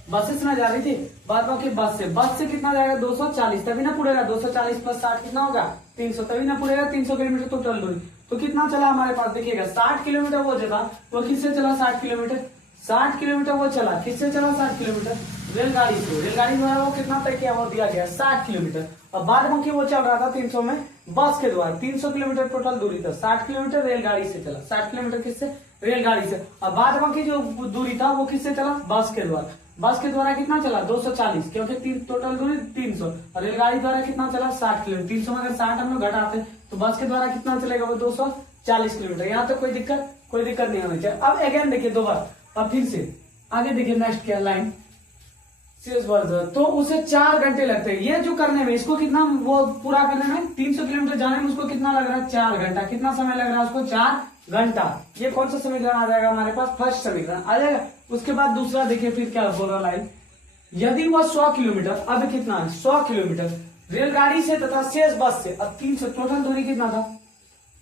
बसेस में जा रही थी। बाद बाकी बस से कितना जाएगा, 240। तभी ना पूरेगा, 240 प्लस 60 कितना होगा, 300। तभी ना पूरेगा 300 किलोमीटर टोटल दूरी। तो कितना चला हमारे पास, देखिएगा 60 किलोमीटर वो चला, वो किससे चला, 60 किलोमीटर। 60 किलोमीटर वो चला, किससे चला, 60 किलोमीटर रेलगाड़ी से। रेलगाड़ी द्वारा वो कितना तय किया, वो दिया गया 60 किलोमीटर। और बाद बाकी वो चल रहा था 300 में बस के द्वारा। 300 किलोमीटर टोटल दूरी था, 60 किलोमीटर रेलगाड़ी से चला, 60 किलोमीटर किससे, रेलगाड़ी से। और बाद बाकी जो दूरी था वो किससे चला, बस के द्वारा। बस के द्वारा कितना चला, 240, क्योंकि टोटल दूरी 300। और रेलगाड़ी द्वारा कितना चला, 60 किलोमीटर। 300 में अगर 60 हम लोग घटाते तो बस के द्वारा कितना चलेगा वो, 240 किलोमीटर। यहाँ तो कोई दिक्कत नहीं होनी चाहिए। अब अगेन देखिए दो बार, अब फिर से आगे देखिए नेक्स्ट क्या लाइन, शेष वर्ग। तो उसे 4 घंटे लगते हैं ये जो करने में, इसको कितना वो पूरा करने में, 300 किलोमीटर जाने में उसको कितना लग रहा है, 4 घंटा। कितना समय लग रहा है उसको, 4 घंटा। ये कौन सा समीकरण आ जाएगा हमारे पास, फर्स्ट समीकरण आ जाएगा। उसके बाद दूसरा देखिए फिर क्या बोल रहा लाइन, यदि वह 100 किलोमीटर, अब कितना है 100 किलोमीटर रेलगाड़ी से तथा शेष बस से। अब 300 टोटल दूरी कितना था,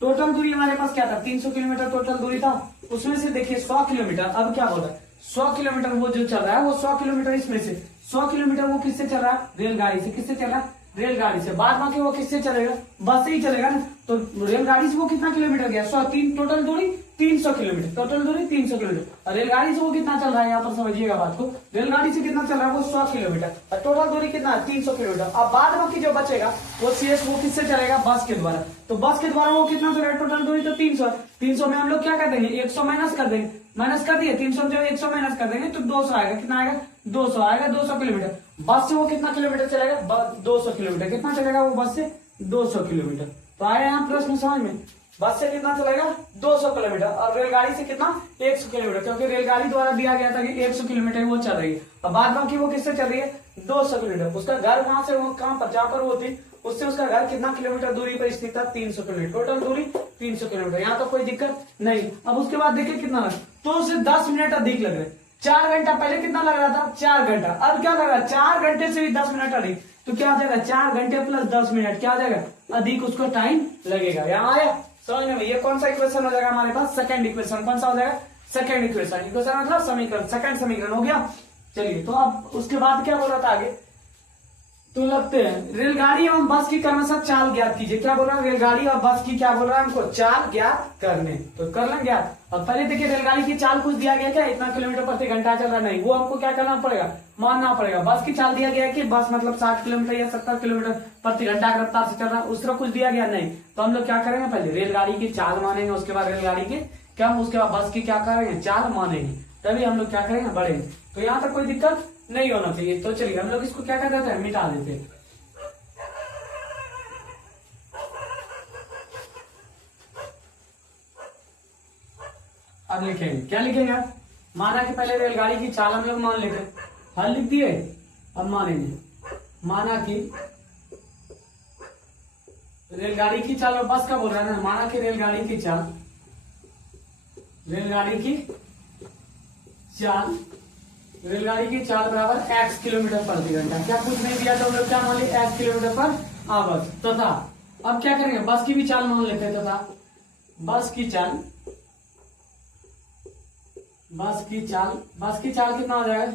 टोटल दूरी हमारे पास क्या था, 300 किलोमीटर टोटल दूरी था। उसमें से देखिए 100 किलोमीटर, अब क्या बोल रहा है, 100 किलोमीटर वो जो चल रहा है वो 100 किलोमीटर, इसमें से 100 किलोमीटर वो किससे चल रहा है, रेलगाड़ी से। किससे चल रहा है, रेलगाड़ी से। बाद बाकी वो किससे चलेगा, बस से ही चलेगा ना। तो रेलगाड़ी से वो कितना किलोमीटर गया, 100, टोटल दूरी 300 किलोमीटर, टोटल दूरी 300 किलोमीटर। और रेलगाड़ी से वो कितना चल रहा है, यहाँ पर समझिएगा बात को, रेलगाड़ी से कितना चल रहा है वो 100 किलोमीटर, और टोटल दूरी कितना है 300 किलोमीटर। अब बाद बाकी जो बचेगा वो शेष वो किससे चलेगा, बस के द्वारा। तो बस के द्वारा वो कितना चलेगा, टोटल दूरी तो 300। 300 में हम लोग क्या कर देंगे, 100 माइनस कर देंगे, माइनस कर दिए 300 में जब 100 माइनस कर देंगे तो 200 आएगा। कितना आएगा, 200 आएगा, 200 किलोमीटर। बस से वो कितना किलोमीटर चलेगा, 200 किलोमीटर। कितना चलेगा वो बस से, 200 किलोमीटर। तो आया यहाँ प्रश्न समझ में, बस से कितना चलेगा 200 किलोमीटर, और रेलगाड़ी से कितना 100 किलोमीटर, क्योंकि रेलगाड़ी द्वारा दिया गया था कि 100 किलोमीटर वो चल रही है। और बाद बाकी वो किससे चल रही है, 200 किलोमीटर। उसका घर वहां से वो कहां पर, जहां पर वो थी उससे उसका घर कितना किलोमीटर दूरी पर स्थित था, 300 किलोमीटर। टोटल दूरी 300 किलोमीटर, यहाँ तो कोई दिक्कत नहीं। अब उसके बाद देखिए कितना लगा, तो उसे 10 मिनट अधिक लग रहे। 4 घंटा पहले कितना लग रहा था, 4 घंटा। अब क्या लग रहा है, 4 घंटे से भी 10 मिनट अधिक। तो क्या आ जाएगा, 4 घंटे प्लस 10 मिनट क्या आ जाएगा, अधिक उसको टाइम लगेगा। यहाँ आया समझ में, ये कौन सा इक्वेशन हो जाएगा हमारे पास, सेकंड इक्वेशन। कौन सा हो जाएगा, सेकंड इक्वेशन। इक्वेशन मतलब समीकरण, सेकंड समीकरण हो गया। चलिए तो अब उसके बाद क्या बोल रहा था आगे, तो लगते हैं रेलगाड़ी एवं बस की क्रमशः चाल ज्ञात कीजिए। क्या बोल रहा है, रेलगाड़ी और बस की क्या बोल रहा है हमको, चाल ज्ञात करने। तो कर लें ज्ञात। अब पहले देखिए रेलगाड़ी की चाल कुछ दिया गया क्या, इतना किलोमीटर प्रति घंटा चल रहा, नहीं, वो हमको क्या करना पड़ेगा, मानना पड़ेगा। बस की चाल दिया गया है कि बस मतलब 60 किलोमीटर या 70 किलोमीटर प्रति घंटा की रफ्तार से चल रहा है, उस तरह कुछ दिया गया नहीं। तो हम लोग क्या करेंगे, पहले रेलगाड़ी की चाल मानेंगे, उसके बाद रेलगाड़ी की क्या, उसके बाद बस की क्या करेंगे, चाल मानेंगे, तभी हम लोग क्या करेंगे, बढ़ेंगे। तो यहाँ तक कोई दिक्कत नहीं होना चाहिए। तो चलिए हम लोग इसको क्या कर देते हैं, मिटा देते हैं। अब लिखेंगे, क्या लिखेंगे आप, माना कि पहले रेलगाड़ी की चाल हम लोग मान लेते, हल लिख दिए। अब मानेंगे, माना कि रेलगाड़ी की चाल, और बस का बोल रहा है ना, माना कि रेलगाड़ी की चाल रेलगाड़ी की चाल बराबर x किलोमीटर प्रति घंटा। क्या कुछ नहीं दिया तो हम लोग क्या मान लिया, x किलोमीटर पर आवर। तथा अब क्या करेंगे, बस की भी चाल मान लेते हैं। तथा बस की चाल कितना हो जाएगा,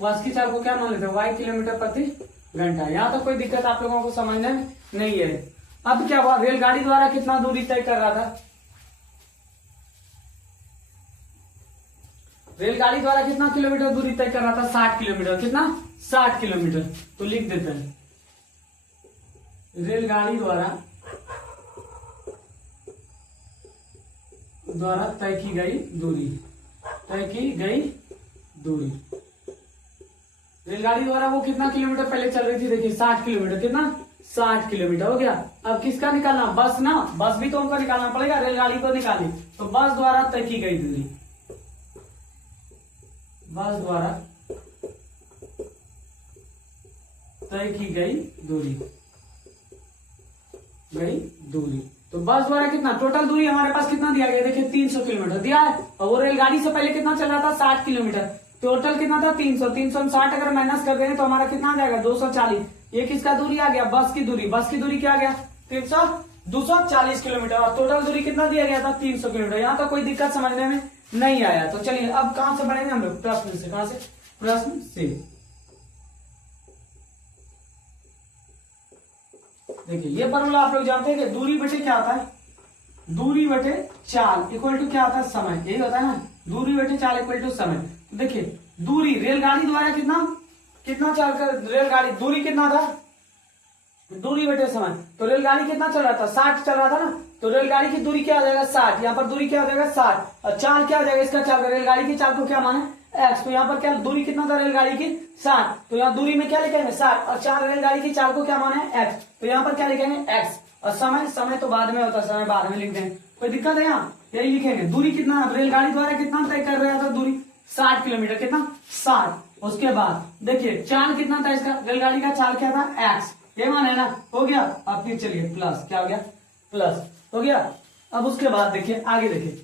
बस की चाल को क्या मान लेते हैं, y किलोमीटर प्रति घंटा। यहाँ तो कोई दिक्कत आप लोगों को समझने में नहीं है। अब क्या हुआ, रेलगाड़ी द्वारा कितना दूरी तय कर रहा था, रेलगाड़ी द्वारा कितना किलोमीटर दूरी तय कर रहा था, 60 किलोमीटर। कितना, 60 किलोमीटर। तो लिख देते हैं, रेलगाड़ी द्वारा तय की गई दूरी, रेलगाड़ी द्वारा वो कितना किलोमीटर पहले चल रही थी, देखिए 60 किलोमीटर। कितना, 60 किलोमीटर हो गया। अब किसका निकालना, बस ना, बस भी तो उनका निकालना पड़ेगा, रेलगाड़ी को निकाली। तो बस द्वारा तय की गई दूरी, बस द्वारा तय की गई दूरी। तो बस द्वारा कितना, टोटल दूरी हमारे पास कितना दिया गया, देखिए 300 किलोमीटर दिया है। और वो रेलगाड़ी से पहले कितना चल रहा था, 60 किलोमीटर। टोटल कितना था, 300। 360 अगर माइनस कर देंगे तो हमारा कितना आ जाएगा, 240। ये किसका दूरी आ गया, बस की दूरी क्या आ गया, 240 किलोमीटर। और टोटल दूरी कितना दिया गया था, 300 किलोमीटर। यहाँ तो कोई दिक्कत समझने में नहीं आया। तो चलिए अब कहां से बढ़ेंगे हम लोग, प्रश्न से। कहां से, प्रश्न से। देखिए ये फॉर्मूला आप लोग जानते हैं कि दूरी बटे क्या होता है, दूरी बटे चाल इक्वल टू क्या होता है, समय। यही होता है ना, दूरी बटे चाल इक्वल टू समय। तो देखिए दूरी, रेलगाड़ी द्वारा कितना चाल कर, रेलगाड़ी दूरी कितना था, दूरी बटे समय। तो रेलगाड़ी कितना चल रहा था, 60 चल रहा था ना। तो रेलगाड़ी की दूरी क्या हो जाएगा, 60। यहाँ पर दूरी क्या हो जाएगा, 60। और चाल क्या हो जाएगा, इसका चाल, रेलगाड़ी की चाल को क्या माने, x। तो यहाँ पर क्या दूरी कितना था रेलगाड़ी की, 60। तो यहाँ दूरी में क्या लिखेंगे, 60। और चाल, रेलगाड़ी की चाल को क्या माने, x। तो यहाँ पर क्या लिखेंगे, x। और समय तो बाद में होता है, समय बाद में लिख देंगे, कोई दिक्कत है यहाँ, यही लिखेंगे। दूरी कितना, रेलगाड़ी द्वारा कितना तय कर रहा था दूरी, 60 किलोमीटर। कितना, 60। उसके बाद देखिए चाल कितना था इसका, रेलगाड़ी का चाल क्या था, x। ये माने ना, हो गया। अब फिर चलिए प्लस, क्या हो गया, प्लस हो गया। अब उसके बाद देखिए आगे, देखिए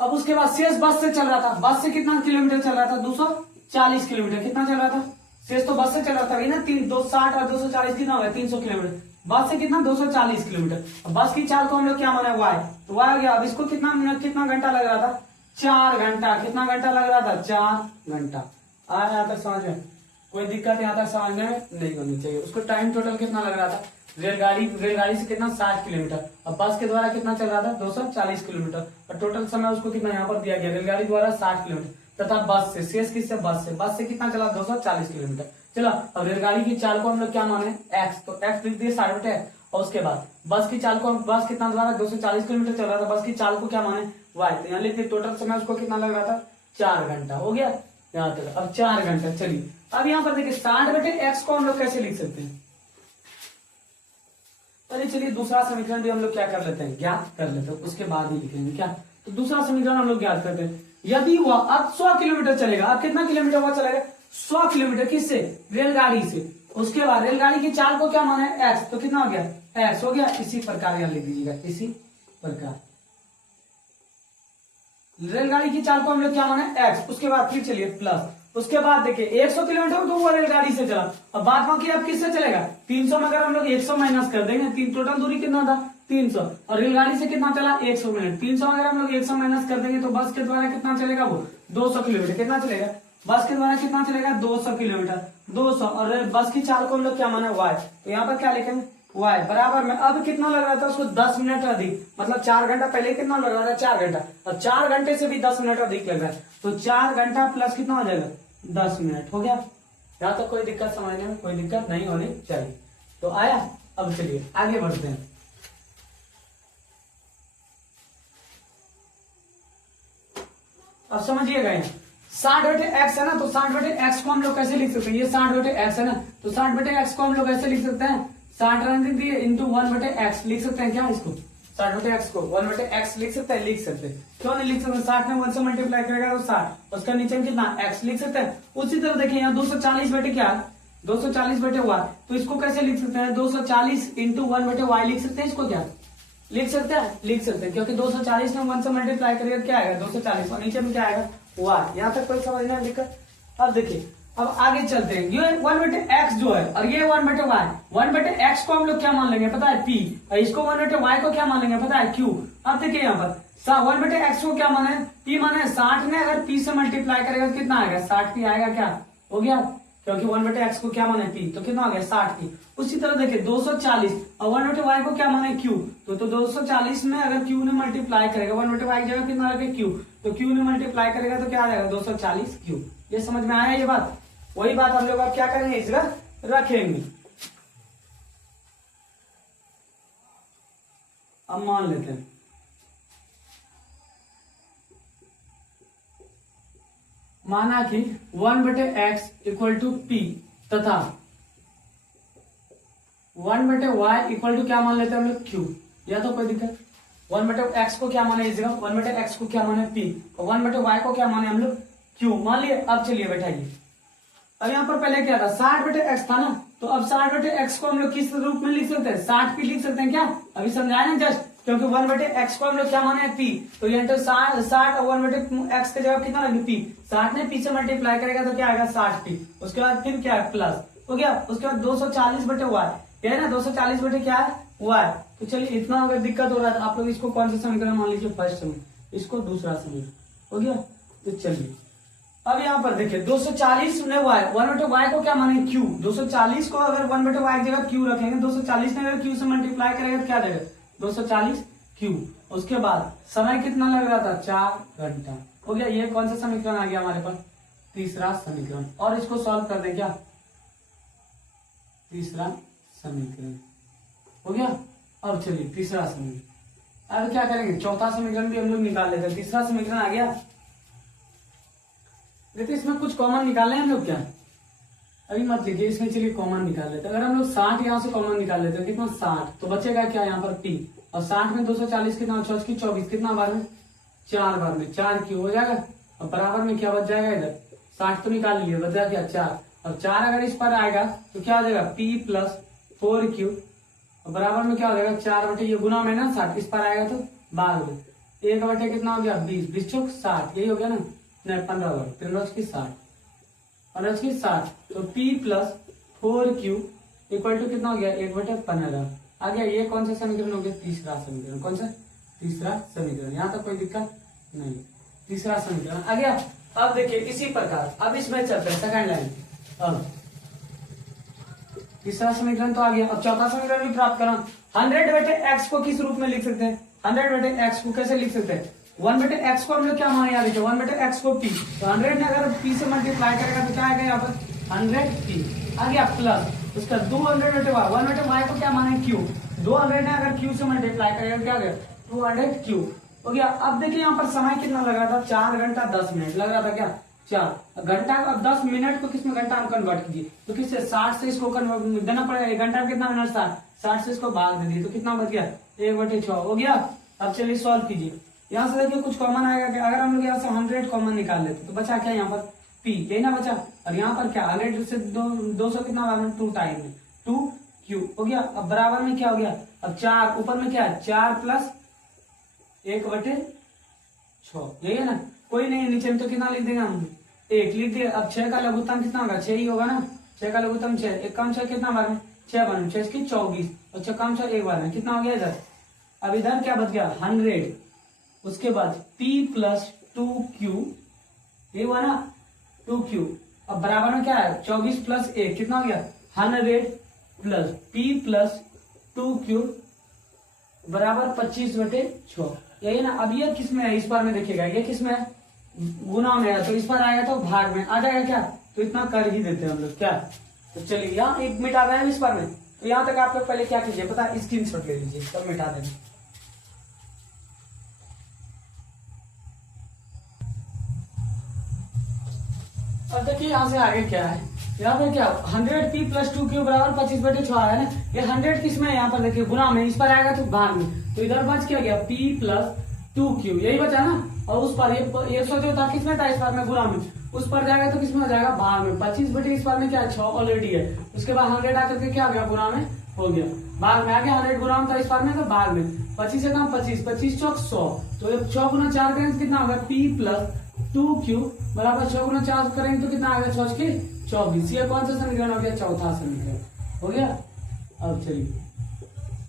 अब उसके बाद शेष बस से चल रहा था। बस से कितना किलोमीटर चल रहा था, 240 किलोमीटर। कितना चल रहा था, शेष तो बस से चल रहा था ना, 260 और 240 कितना हो गया, 300 किलोमीटर। बस से कितना, 240 किलोमीटर। बस की चाल को हम लोग क्या माने, y। तो y हो गया। अब इसको कितना मिनट, कितना घंटा लग रहा था, 4 घंटा। कितना घंटा लग रहा था, 4 घंटा। आया यहाँ तक समझ में, कोई दिक्कत यहाँ तक समझने में नहीं होनी चाहिए। उसको टाइम टोटल कितना लग रहा था, रेलगाड़ी से कितना, 60 किलोमीटर। और बस के द्वारा कितना चल रहा था, 240 किलोमीटर। और टोटल समय उसको कितना यहाँ पर दिया गया, रेलगाड़ी द्वारा 60 किलोमीटर तथा बस से, शेष किससे, बस से कितना चला, 240 किलोमीटर। चलो अब रेलगाड़ी की चाल को हम लोग क्या माने, x। तो x लिख दिए 60 बटे। और उसके बाद बस की चाल को, बस कितना द्वारा 240 किलोमीटर चल रहा था, बस की चाल को क्या माने, y। तो यहाँ लिखते टोटल समय उसको कितना लग रहा था, 4 घंटा। हो गया यहाँ तक। अब 4 घंटा। चलिए अब यहाँ पर देखिए 60 बटे x को हम लोग कैसे लिख सकते हैं। चलिए दूसरा समीकरण भी हम लोग क्या कर लेते हैं, ज्ञात कर लेते हैं, उसके बाद ही लिखेंगे क्या। तो दूसरा समीकरण हम लोग ज्ञात करते हैं। यदि वह अब 100 किलोमीटर चलेगा, अब कितना किलोमीटर वह चलेगा, 100 किलोमीटर। किससे, रेलगाड़ी से। उसके बाद रेलगाड़ी की चाल को क्या माना है, x। तो कितना हो गया, x हो गया। इसी प्रकार यहाँ लिख दीजिएगा, इसी प्रकार रेलगाड़ी की चाल को हम लोग क्या माना है, x। उसके बाद फिर चलिए प्लस। उसके बाद देखिए 100 किलोमीटर तो वो रेलगाड़ी से चला। अब बात बाकी अब किससे चलेगा, 300 में अगर हम लोग 100 माइनस कर देंगे, टोटल दूरी कितना था, 300। और रेलगाड़ी से कितना चला, 100 मिनट। 300 अगर हम लोग 100 माइनस कर देंगे तो बस के द्वारा कितना चलेगा, वो 200 किलोमीटर। कितना चलेगा, बस के द्वारा कितना चलेगा, 200 किलोमीटर। 200 और बस की चाल को हम लोग क्या माना, y। तो यहाँ पर क्या लिखेंगे, y बराबर में। अब कितना लग रहा था उसको, 10 मिनट अधिक, मतलब 4 घंटा। पहले कितना लग रहा था, 4 घंटा। और 4 घंटे से भी 10 मिनट अधिक लग रहा है। तो 4 घंटा प्लस कितना हो जाएगा, 10 मिनट। हो गया। यहाँ तक कोई दिक्कत समझने में कोई दिक्कत नहीं होनी चाहिए। तो आया। अब चलिए आगे बढ़ते हैं। अब समझिएगा यहाँ 60 बटे x है ना, तो 60 बटे x को हम लोग कैसे लिख सकते हैं, ये 60 बटे x है ना, तो 60 बटे x को हम लोग कैसे लिख सकते हैं, 60 रन दिए इंटू 1 बटे x लिख सकते हैं क्या इसको, 60 बटे x को 1 बटे x लिख सकते हैं, लिख सकते हैं। क्यों नहीं लिख सकते, 60 में 1 से मल्टीप्लाई करेगा तो 60, उसका नीचे में कितना x लिख सकते हैं। उसी तरह देखिए यहाँ 240 बटे क्या, 240 बटे y, तो इसको कैसे लिख सकते हैं, 240 इंटू 1 बटे y लिख सकते हैं। इसको क्या लिख सकते हैं, लिख सकते हैं, क्योंकि 240 में 1 से मल्टीप्लाई करेगा क्या आएगा 240 और नीचे में क्या आएगा y। यहाँ तक कोई समझना है दिक्कत। अब देखिए, अब आगे चलते हैं। ये 1/x जो है और ये 1/y, 1/x को हम लोग क्या मान लेंगे पता है p, और इसको 1/y को क्या मान लेंगे पता है q। अब देखिए यहाँ पर 1/x को क्या माना है p माना है 60 ने, अगर p से मल्टीप्लाई करेगा तो कितना आएगा 60p आएगा, क्या हो गया, क्योंकि 1/x को क्या माना है p, तो कितना आ गया 60p। उसी तरह देखिए 240 और 1/y को क्या माना है q, तो 240 में अगर q ने मल्टीप्लाई करेगा 1/y की जगह कितना आ गया q, तो q ने मल्टीप्लाई करेगा तो क्या आ जाएगा 240q। ये समझ में आया ये बात? वही बात हम लोग अब क्या करेंगे इस जगह रखेंगे। अब मान लेते हैं माना कि 1/x इक्वल टू p तथा 1/y इक्वल टू क्या मान लेते हैं हम लोग q, या तो कोई दिक्कत। 1/x को क्या माने इस जगह, 1/x को क्या माने p और 1/y को क्या माने हम लोग q मान लिए। अब चलिए बैठाइए, अब यहाँ पर पहले क्या था 60/x था ना, तो अब 60/x को हम लोग किस रूप में लिख सकते हैं 60p लिख सकते हैं क्या, अभी समझाया ना जस्ट, क्योंकि 1/x को हम लोग क्या माने है p, तो ये 60 और 1/x के जगह कितना लगे p, 60 ने p से मल्टीप्लाई करेगा तो क्या आएगा 60p, उसके बाद फिर क्या है प्लस हो गया, उसके बाद 240/y, ये है ना 240 क्या है y। तो चलिए इतना अगर दिक्कत हो रहा है तो आप लोग इसको कौन सा समीकरण मान लीजिए फर्स्ट समीकरण, इसको दूसरा समीकरण हो गया। तो चलिए अब यहाँ पर देखिए 240 ने y, 1/y को क्या माने q, 240 को अगर 1/y की जगह q रखेंगे, 240 ने अगर q से मल्टीप्लाई करेगा तो क्या आ जाएगा 240q। उसके बाद समय कितना लग रहा था 4 घंटा हो गया। ये कौन सा समीकरण आ गया हमारे पास तीसरा समीकरण, और इसको सॉल्व कर दें क्या, तीसरा समीकरण हो गया। अब चलिए तीसरा समीकरण, अब क्या करेंगे चौथा समीकरण भी हम लोग निकाल लेते हैं। तीसरा समीकरण आ गया, देखिए इसमें कुछ कॉमन निकालने हैं हम लोग क्या, अभी मत लिखिए इसमें, चलिए कॉमन निकाल लेते हैं। अगर हम लोग 60 यहाँ से कॉमन निकाल लेते हैं कितना 60, तो बचेगा क्या यहाँ पर p, और 60 में 240 कितना 24 कितना बार में 4 बार में 4q हो जाएगा, और बराबर में क्या बच जाएगा इधर 60 तो निकाल लिए, बचा क्या 4, और 4 अगर इस पर आएगा तो क्या हो जाएगा p प्लस 4q, और बराबर में क्या हो जाएगा 4 ये गुना में ना 60 इस पर आएगा तो 12, 1 कितना हो गया 20, 20 चौक 60, यही हो गया ना, नहीं 15 3 की 60 और 60, तो p plus 4q equal to कितना हो गया 1/15 आ गया। ये कौन सा समीकरण हो गया तीसरा समीकरण, कौन सा तीसरा समीकरण, यहाँ तक कोई दिक्कत नहीं, तीसरा समीकरण आ गया। अब देखिए इसी प्रकार अब इसमें चलते हैं सेकंड लाइन, अब तीसरा समीकरण तो आ गया। अब चौथा समीकरण भी प्राप्त करना, 100/x को किस रूप में लिख सकते हैं, 100/x को कैसे लिख सकते हैं, 1/x को हम लोग क्या माने यार 1/x को p, तो 100 ने अगर p से मल्टीप्लाई करेगा तो क्या आएगा यहाँ पर 100p आ गया, प्लस उसका 200/y, 1/y को क्या माने q, 200 ने अगर q से मल्टीप्लाई करेगा तो क्या आ गया 200q हो गया। अब देखिए यहाँ पर समय कितना लग रहा था 4 घंटा 10 मिनट लग रहा था, क्या 4 घंटा, अब 10 मिनट को किसमें घंटा में कन्वर्ट कीजिए, तो किससे 60 से इसको देना पड़ेगा, 1 घंटा कितना मिनट 60 से इसको भाग दे दिए तो कितना बच गया 1/6 हो गया। अब चलिए सॉल्व कीजिए, यहाँ से देखिए कुछ कॉमन आएगा कि अगर हम लोग यहाँ से 100 कॉमन निकाल लेते तो बचा क्या यहाँ पर p, यही ना बचा, और यहाँ पर क्या 100 से 200 कितना भाग में 2 टाइम में 2q हो गया। अब बराबर में क्या हो गया, अब 4 ऊपर में क्या है 4 प्लस 1/6 यही है ना, कोई नहीं नीचे में तो कितना लिख देंगे हम 1 लिख दिए। अब 6 का लघुत्तम कितना होगा 6 ही होगा ना, 6 का लघुत्तम 6, 1 कम 6 कितना बार में 6 बार में 6 की 24 और 6 कम 6 1 बार में कितना हो गया इधर, अब इधर क्या बच गया 100, उसके बाद p प्लस 2q ये हुआ ना 2q, अब बराबर में क्या है 24 प्लस 1 कितना हो गया 100 प्लस p प्लस 2q बराबर 25/6 यही ना। अब ये किस में है इस बार में देखिएगा, ये किस में है गुना में है, तो इस पर आएगा तो भाग में आ जाएगा क्या, तो इतना कर ही देते हैं हम लोग क्या। तो चलिए यहाँ 1 मिटा रहे हैं इस बार में, तो यहाँ तक आप लोग पहले क्या कीजिए पता है स्क्रीनशॉट ले लीजिए तब मिटा देंगे। अब देखिए यहाँ से आगे क्या है, यहाँ पे क्या 100p प्लस 2q बराबर 25/6 है ना, ये 100 किस में है यहाँ पर देखिए गुना में, इस पर आएगा तो भाग में, तो इधर बच क्या गया p प्लस 2q यही बचा ना, और उस पर ये सोचो था किस में था इस बार में गुना में, उस पर जाएगा तो किस में हो जाएगा भाग में, 25 इस बार में क्या 6 ऑलरेडी है, उसके बाद 100 आकर के क्या हो गया गुना में हो गया, भाग में आ गया 100 गुना में था इस बार में तो भाग में 25 से कम 25 25 चौक 100, तो 6 गुना 4 करें कितना होगा p प्लस 2q बराबर 6 गुना 4 करेंगे तो कितना आएगा 6 के 24। ये कौन सा समीकरण हो गया? चौथा समीकरण हो गया। अब चलिए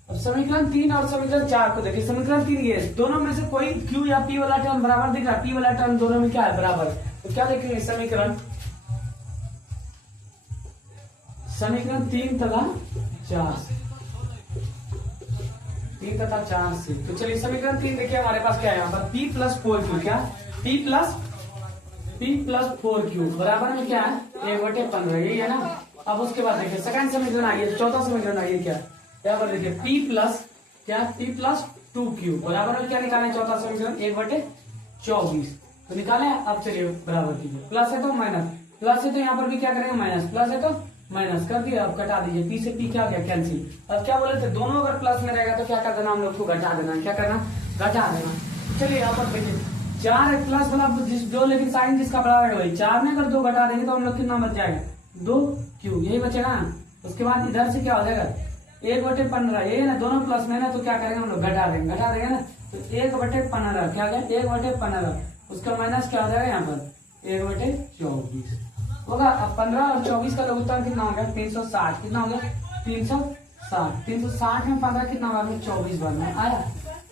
अब समीकरण 3 और समीकरण 4 को देखिए। समीकरण 3 ये दोनों में से कोई q या p वाला टर्म बराबर दिख रहा है, p वाला टर्म दोनों में क्या है? बराबर। तो क्या लिखेंगे? समीकरण 3 तथा 4 से। तो चलिए समीकरण 3 देखिए हमारे पास क्या है यहाँ पर p प्लस 4q। क्या? p प्लस 4q बराबर में क्या है? 1/15। यही है ना। अब उसके बाद देखिए सेकंड समीकरण आइए, चौथा समीकरण आइए। क्या यहाँ पर देखिए p प्लस 2q बराबर में क्या निकाले? चौथा समीकरण 1/24 तो निकाले। अब चलिए बराबर कीजिए। प्लस है तो माइनस, प्लस है तो यहाँ पर भी क्या करेंगे? माइनस, प्लस है तो माइनस कर दिया। अब घटा दीजिए, p से p क्या गया? कैंसिल। अब क्या बोले थे? दोनों अगर प्लस में रहेगा तो क्या कर देना? हम लोग को घटा देना। क्या करना? घटा देना। चलिए यहाँ पर देखिए 4 है प्लस वाला दो, लेकिन साइन जिसका बराबर है वही। 4 में अगर 2 घटा देंगे तो हम लोग कितना बच जाएगा? 2q यही बचेगा ना। उसके बाद इधर से क्या हो जाएगा? 1/15 यही है ना। दोनों प्लस में ना तो क्या करेंगे हम लोग? घटा देंगे ना। तो 1/15 क्या गया? 1/15। उसका माइनस क्या हो जाएगा यहाँ पर? 1/24 होगा। अब 15 और 24 का लघुत्तम कितना हो गया? 360। कितना हो गया? 360। 360 में 15 कितना बार में? 24 बार में आया।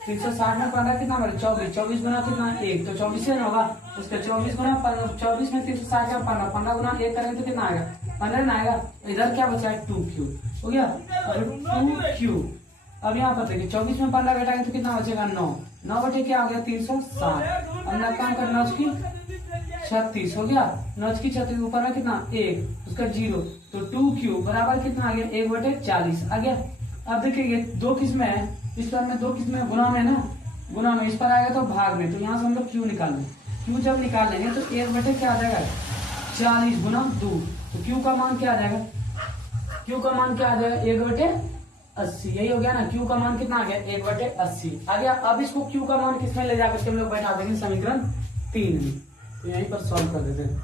360 में 15 कितना बार? 24। 24 गुना कितना? 1 तो 24 है ना होगा। उसका 24 गुना 24 में 360 का 15, 15 गुना 1 करेंगे तो कितना आएगा? 15 ना आएगा। इधर क्या बचा है? 2q हो गया। अब 2q अब यहाँ पर देखिए 24 में 15 घटाएंगे तो कितना बचेगा? 9 बटे क्या हो गया? 360। अब ना काम करना उसकी 36 हो गया। 9 की 36 ऊपर में कितना? 1 उसका 0 तो 2q बराबर कितना आ गया? 1/40 आ गया। अब देखिए ये दो किस्में है, इस पर में दो किस्में गुना में ना, गुना में इस पर आएगा तो भाग में। तो यहाँ से हम लोग q निकाल लेंगे। q जब निकाल लेंगे तो 1 क्या आ जाएगा? 40 गुना 2। तो q का मान क्या आ जाएगा? q का मान क्या आ जाएगा? 1/80 यही हो गया ना। q का मान कितना आ गया? 1/80 आ गया। अब इसको q का मान किसमें ले जाकर हम लोग बैठा देंगे? समीकरण 3 में। तो यहीं पर सॉल्व कर देते हैं।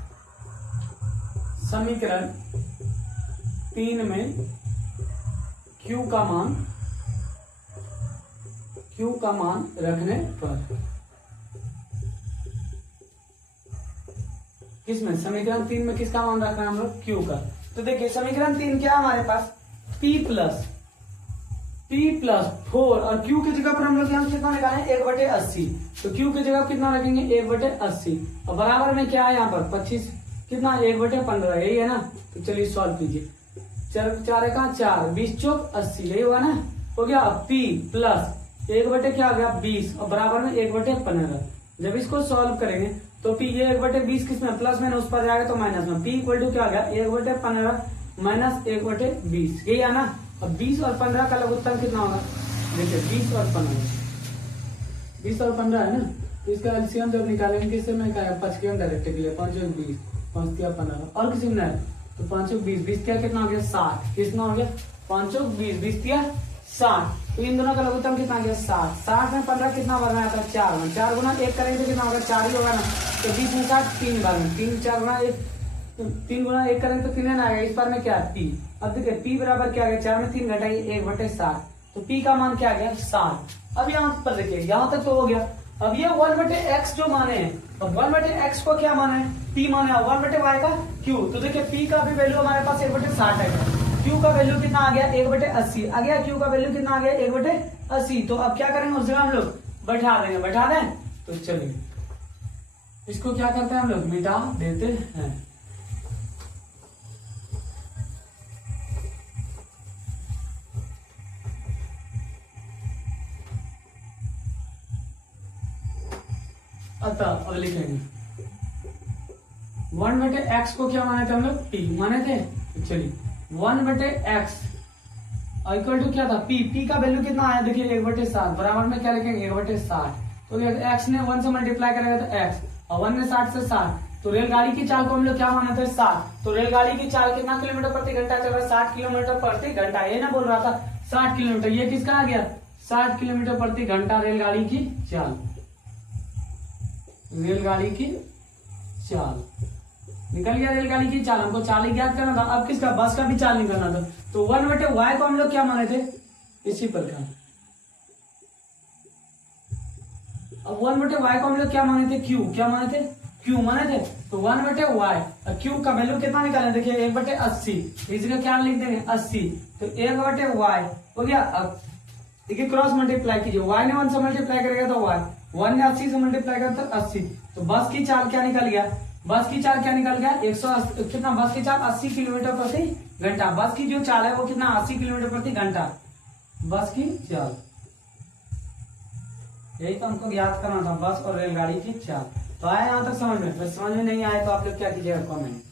समीकरण 3 में q का मान रखने पर किसमें? समीकरण 3 में किसका मान रखना है हम लोग? q का। तो देखिए समीकरण 3 क्या है हमारे पास? p प्लस 4 और q की जगह पर हम लोग यहाँ कितना निकालें? 1/80। तो q की जगह कितना रखेंगे? 1/80 और बराबर में क्या है यहाँ पर? 25 कितना? 1/15 यही है ना। तो चलिए सॉल्व कीजिए। 4 का 4, 20 चौक 80 यही होगा ना। हो गया। अब p प्लस 1 क्या हो गया? 20 और बराबर में 1/15। जब इसको सॉल्व करेंगे तो p ये 1/20 किसमें? प्लस में, उस पर जाएगा तो माइनस में। p इक्वल टू क्या हो गया? 1/15 माइनस 1/20 यही है ना। अब 20 और 15 का लघुत्तम कितना होगा? देखिए 20 और 15 है ना। तो इसका एलसीएम जब निकालेंगे किससे में क्या है? 5 के डायरेक्ट के लिए 5 और 20 5 या 15 और किसी में नहीं। तो 5 और 20 20 क्या कितना हो गया? 60। कितना हो गया? 5 और 20 20 या 60। तो इन दोनों का लघुत्तम कितना आ गया? 60। 60 में 15 कितना बार में आता है? 4 में। 4 गुना 1 करेंगे तो कितना होगा? 4 ही होगा ना। तो 20 में 60 3 बार में। 3 4 गुना 1 3 गुना 1 करेंगे तो 3 ना आएगा। इस बार में क्या है? p। अब देखिए p बराबर क्या आ गया? 4 में 3 घटाइए 1/60। तो p का मान क्या आ गया? 60। अब यहाँ पर देखिए यहाँ तक तो हो गया। अब ये 1/x जो माने हैं, अब 1/x को क्या माने? p माने 1/y का q। तो देखिए p का भी वैल्यू हमारे पास 1/60 है। q का वैल्यू कितना आ गया? 1/80 आ गया। q का वैल्यू कितना आ गया? 1/80। तो अब क्या करेंगे? उस जगह हम लोग बैठा देंगे। बैठा दें तो चलिए इसको क्या करते हैं हम लोग? मिटा देते हैं। अतः अब लिखेंगे 1/x को क्या माने थे हम लोग? p माने थे। तो चलिए 1/x इक्वल टू क्या था? p का वैल्यू कितना आया? देखिए 1/60 बराबर में क्या लिखेंगे? 1/60। तो x ने 1 से मल्टीप्लाई करेगा तो x और 1 ने 60 से 60। तो रेलगाड़ी की चाल को हम लोग क्या माने थे? 60। तो रेलगाड़ी की चाल कितना किलोमीटर प्रति घंटा चल रहा है? 60 किलोमीटर प्रति घंटा। ये ना बोल रहा था 60 किलोमीटर। ये किसका आ गया? 60 किलोमीटर प्रति घंटा रेलगाड़ी की चाल। रेलगाड़ी की चाल निकल गया। रेलगाड़ी की चाल हमको चाल ही ज्ञात करना था। अब किसका? बस का भी चाल निकलना था। तो 1/y को हम लोग क्या माने थे? इसी प्रकार। अब 1/y को हम लोग क्या माने थे? q। क्या माने थे? क्यू माने थे तो 1/y, क्यू का वैल्यू कितना निकालें, देखिए 1/80, इसी का क्या लिख देंगे 80, तो 1/y हो गया। अब देखिए क्रॉस मल्टीप्लाई कीजिए, y ने 1 से मल्टीप्लाई करेगा तो y, 1 ने 80 से मल्टीप्लाई करेगा तो 80, तो बस की चाल क्या निकल गया, बस की चाल क्या निकल गया 180, कितना बस की चाल 80 किलोमीटर प्रति घंटा, बस की जो चाल है वो कितना 80 किलोमीटर प्रति घंटा बस की चाल। यही तो हमको याद करना था, बस और रेलगाड़ी की चाल। तो आया यहाँ तक समझ में, फिर समझ में नहीं आए तो आप लोग क्या कीजिएगा कमेंट।